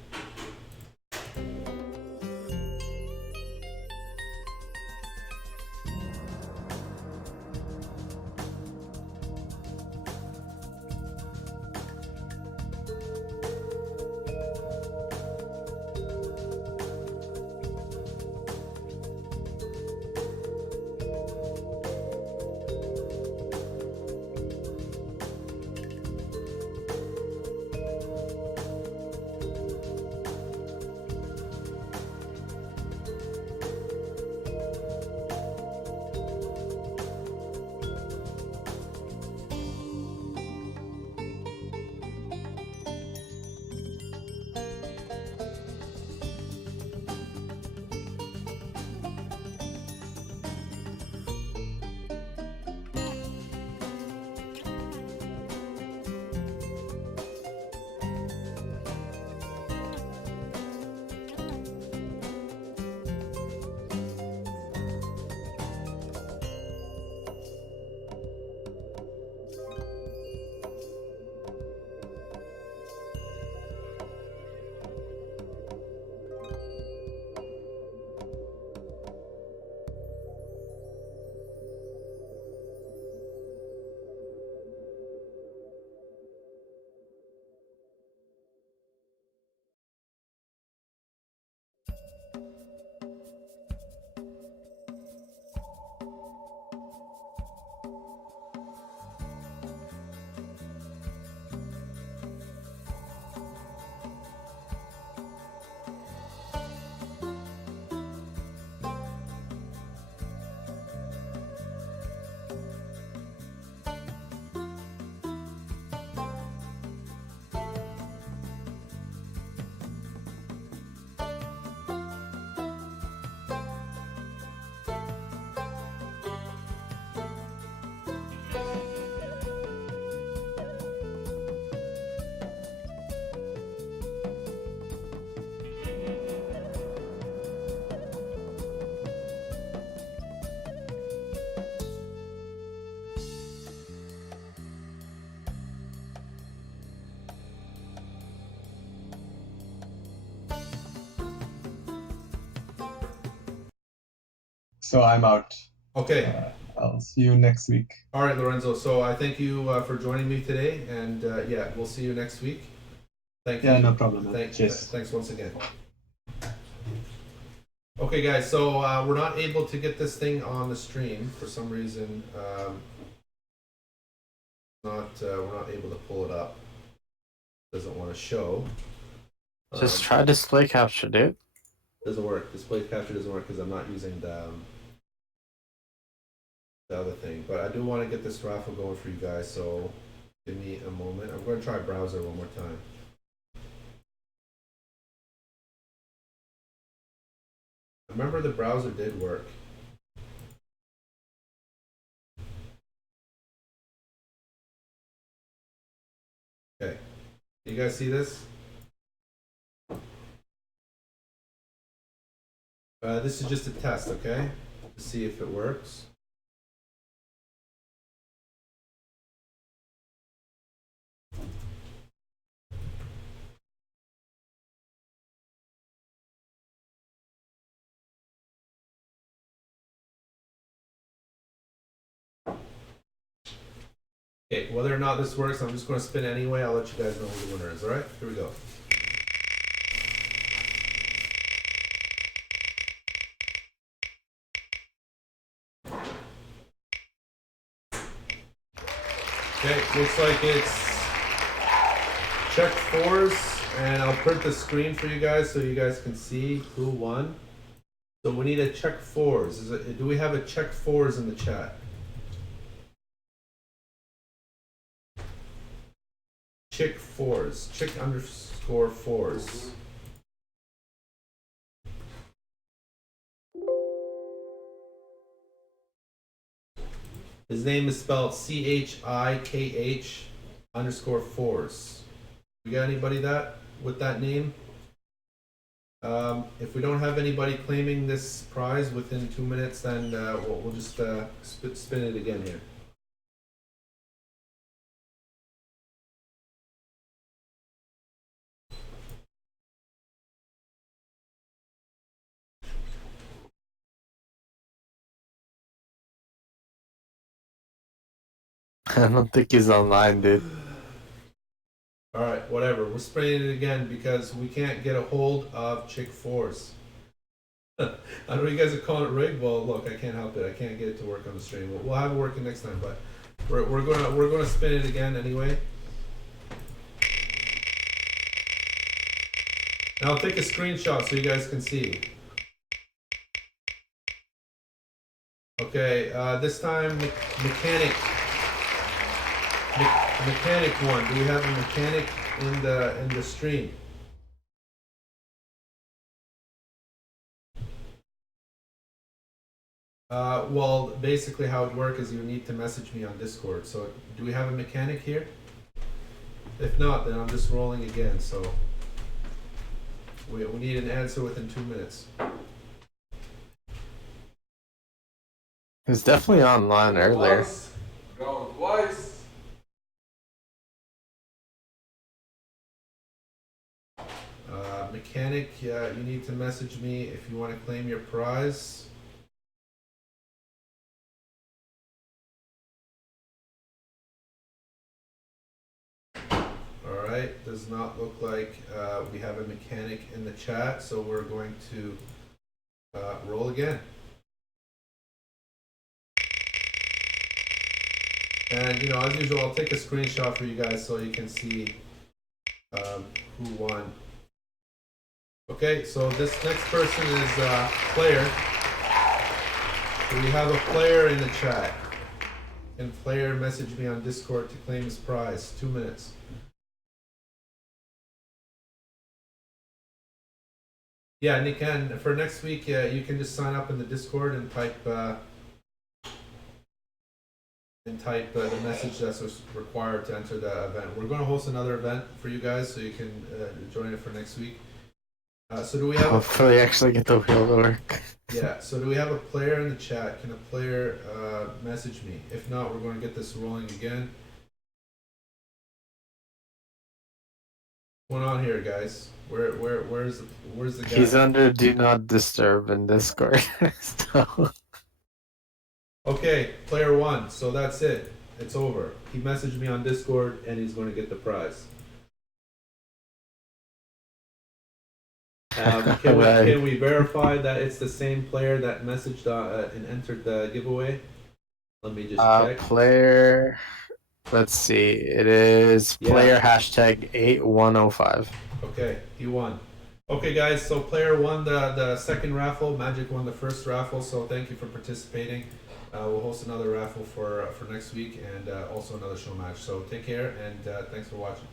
So I'm out. Okay. I'll see you next week. All right, Lorenzo. So I thank you for joining me today, and yeah, we'll see you next week. Thank you. Yeah, no problem, man. Cheers. Thanks once again. Okay, guys. So we're not able to get this thing on the stream for some reason. We're not able to pull it up. Doesn't want to show. Just try display capture, dude. Doesn't work. Display capture doesn't work because I'm not using the other thing. But I do want to get this raffle going for you guys. So give me a moment. I'm going to try browser one more time. Remember, the browser did work. Okay. You guys see this? This is just a test, okay? To see if it works. Okay, whether or not this works, I'm just going to spin anyway. I'll let you guys know who the winner is. All right, here we go. Okay, looks like it's check fours, and I'll print the screen for you guys so you guys can see who won. So we need a check fours. Do we have a check fours in the chat? Chick fours. Chick underscore fours. His name is spelled CHIKH underscore fours. We got anybody with that name? If we don't have anybody claiming this prize within 2 minutes, then we'll just spin it again here. I don't think he's online, dude. Alright, whatever. We're spinning it again because we can't get a hold of Chick Fours. I know you guys are calling it rigged. Well, look, I can't help it. I can't get it to work on the stream. We'll have it working next time, but we're gonna spin it again anyway. Now I'll take a screenshot so you guys can see. Okay, this time mechanic one. Do we have a mechanic in the stream? Well, basically how it works is you need to message me on Discord. So, do we have a mechanic here? If not, then I'm just rolling again. So, we need an answer within 2 minutes. He was definitely online earlier. Going twice. Mechanic, you need to message me if you want to claim your prize. Alright, does not look like we have a mechanic in the chat, so we're going to roll again. And you know, as usual, I'll take a screenshot for you guys so you can see who won. Okay, so this next person is player. So we have a player in the chat. And player message me on Discord to claim his prize. 2 minutes. Yeah, Nick, and for next week, you can just sign up in the Discord and type the message that's required to enter the event. We're going to host another event for you guys, so you can join it for next week. So do we have? Hopefully, actually get the wheel to work. Yeah. So do we have a player in the chat? Can a player message me? If not, we're going to get this rolling again. What's going on here, guys? Where's the guy? He's under Do Not Disturb in Discord. So. Okay, player one. So that's it. It's over. He messaged me on Discord, and he's going to get the prize. Can we verify that it's the same player that messaged and entered the giveaway? Let me just check. Player. Let's see. It is player hashtag 8105. Okay, he won. Okay, guys. So player won the second raffle. Magic won the first raffle. So thank you for participating. We'll host another raffle for next week and also another show match. So take care and thanks for watching.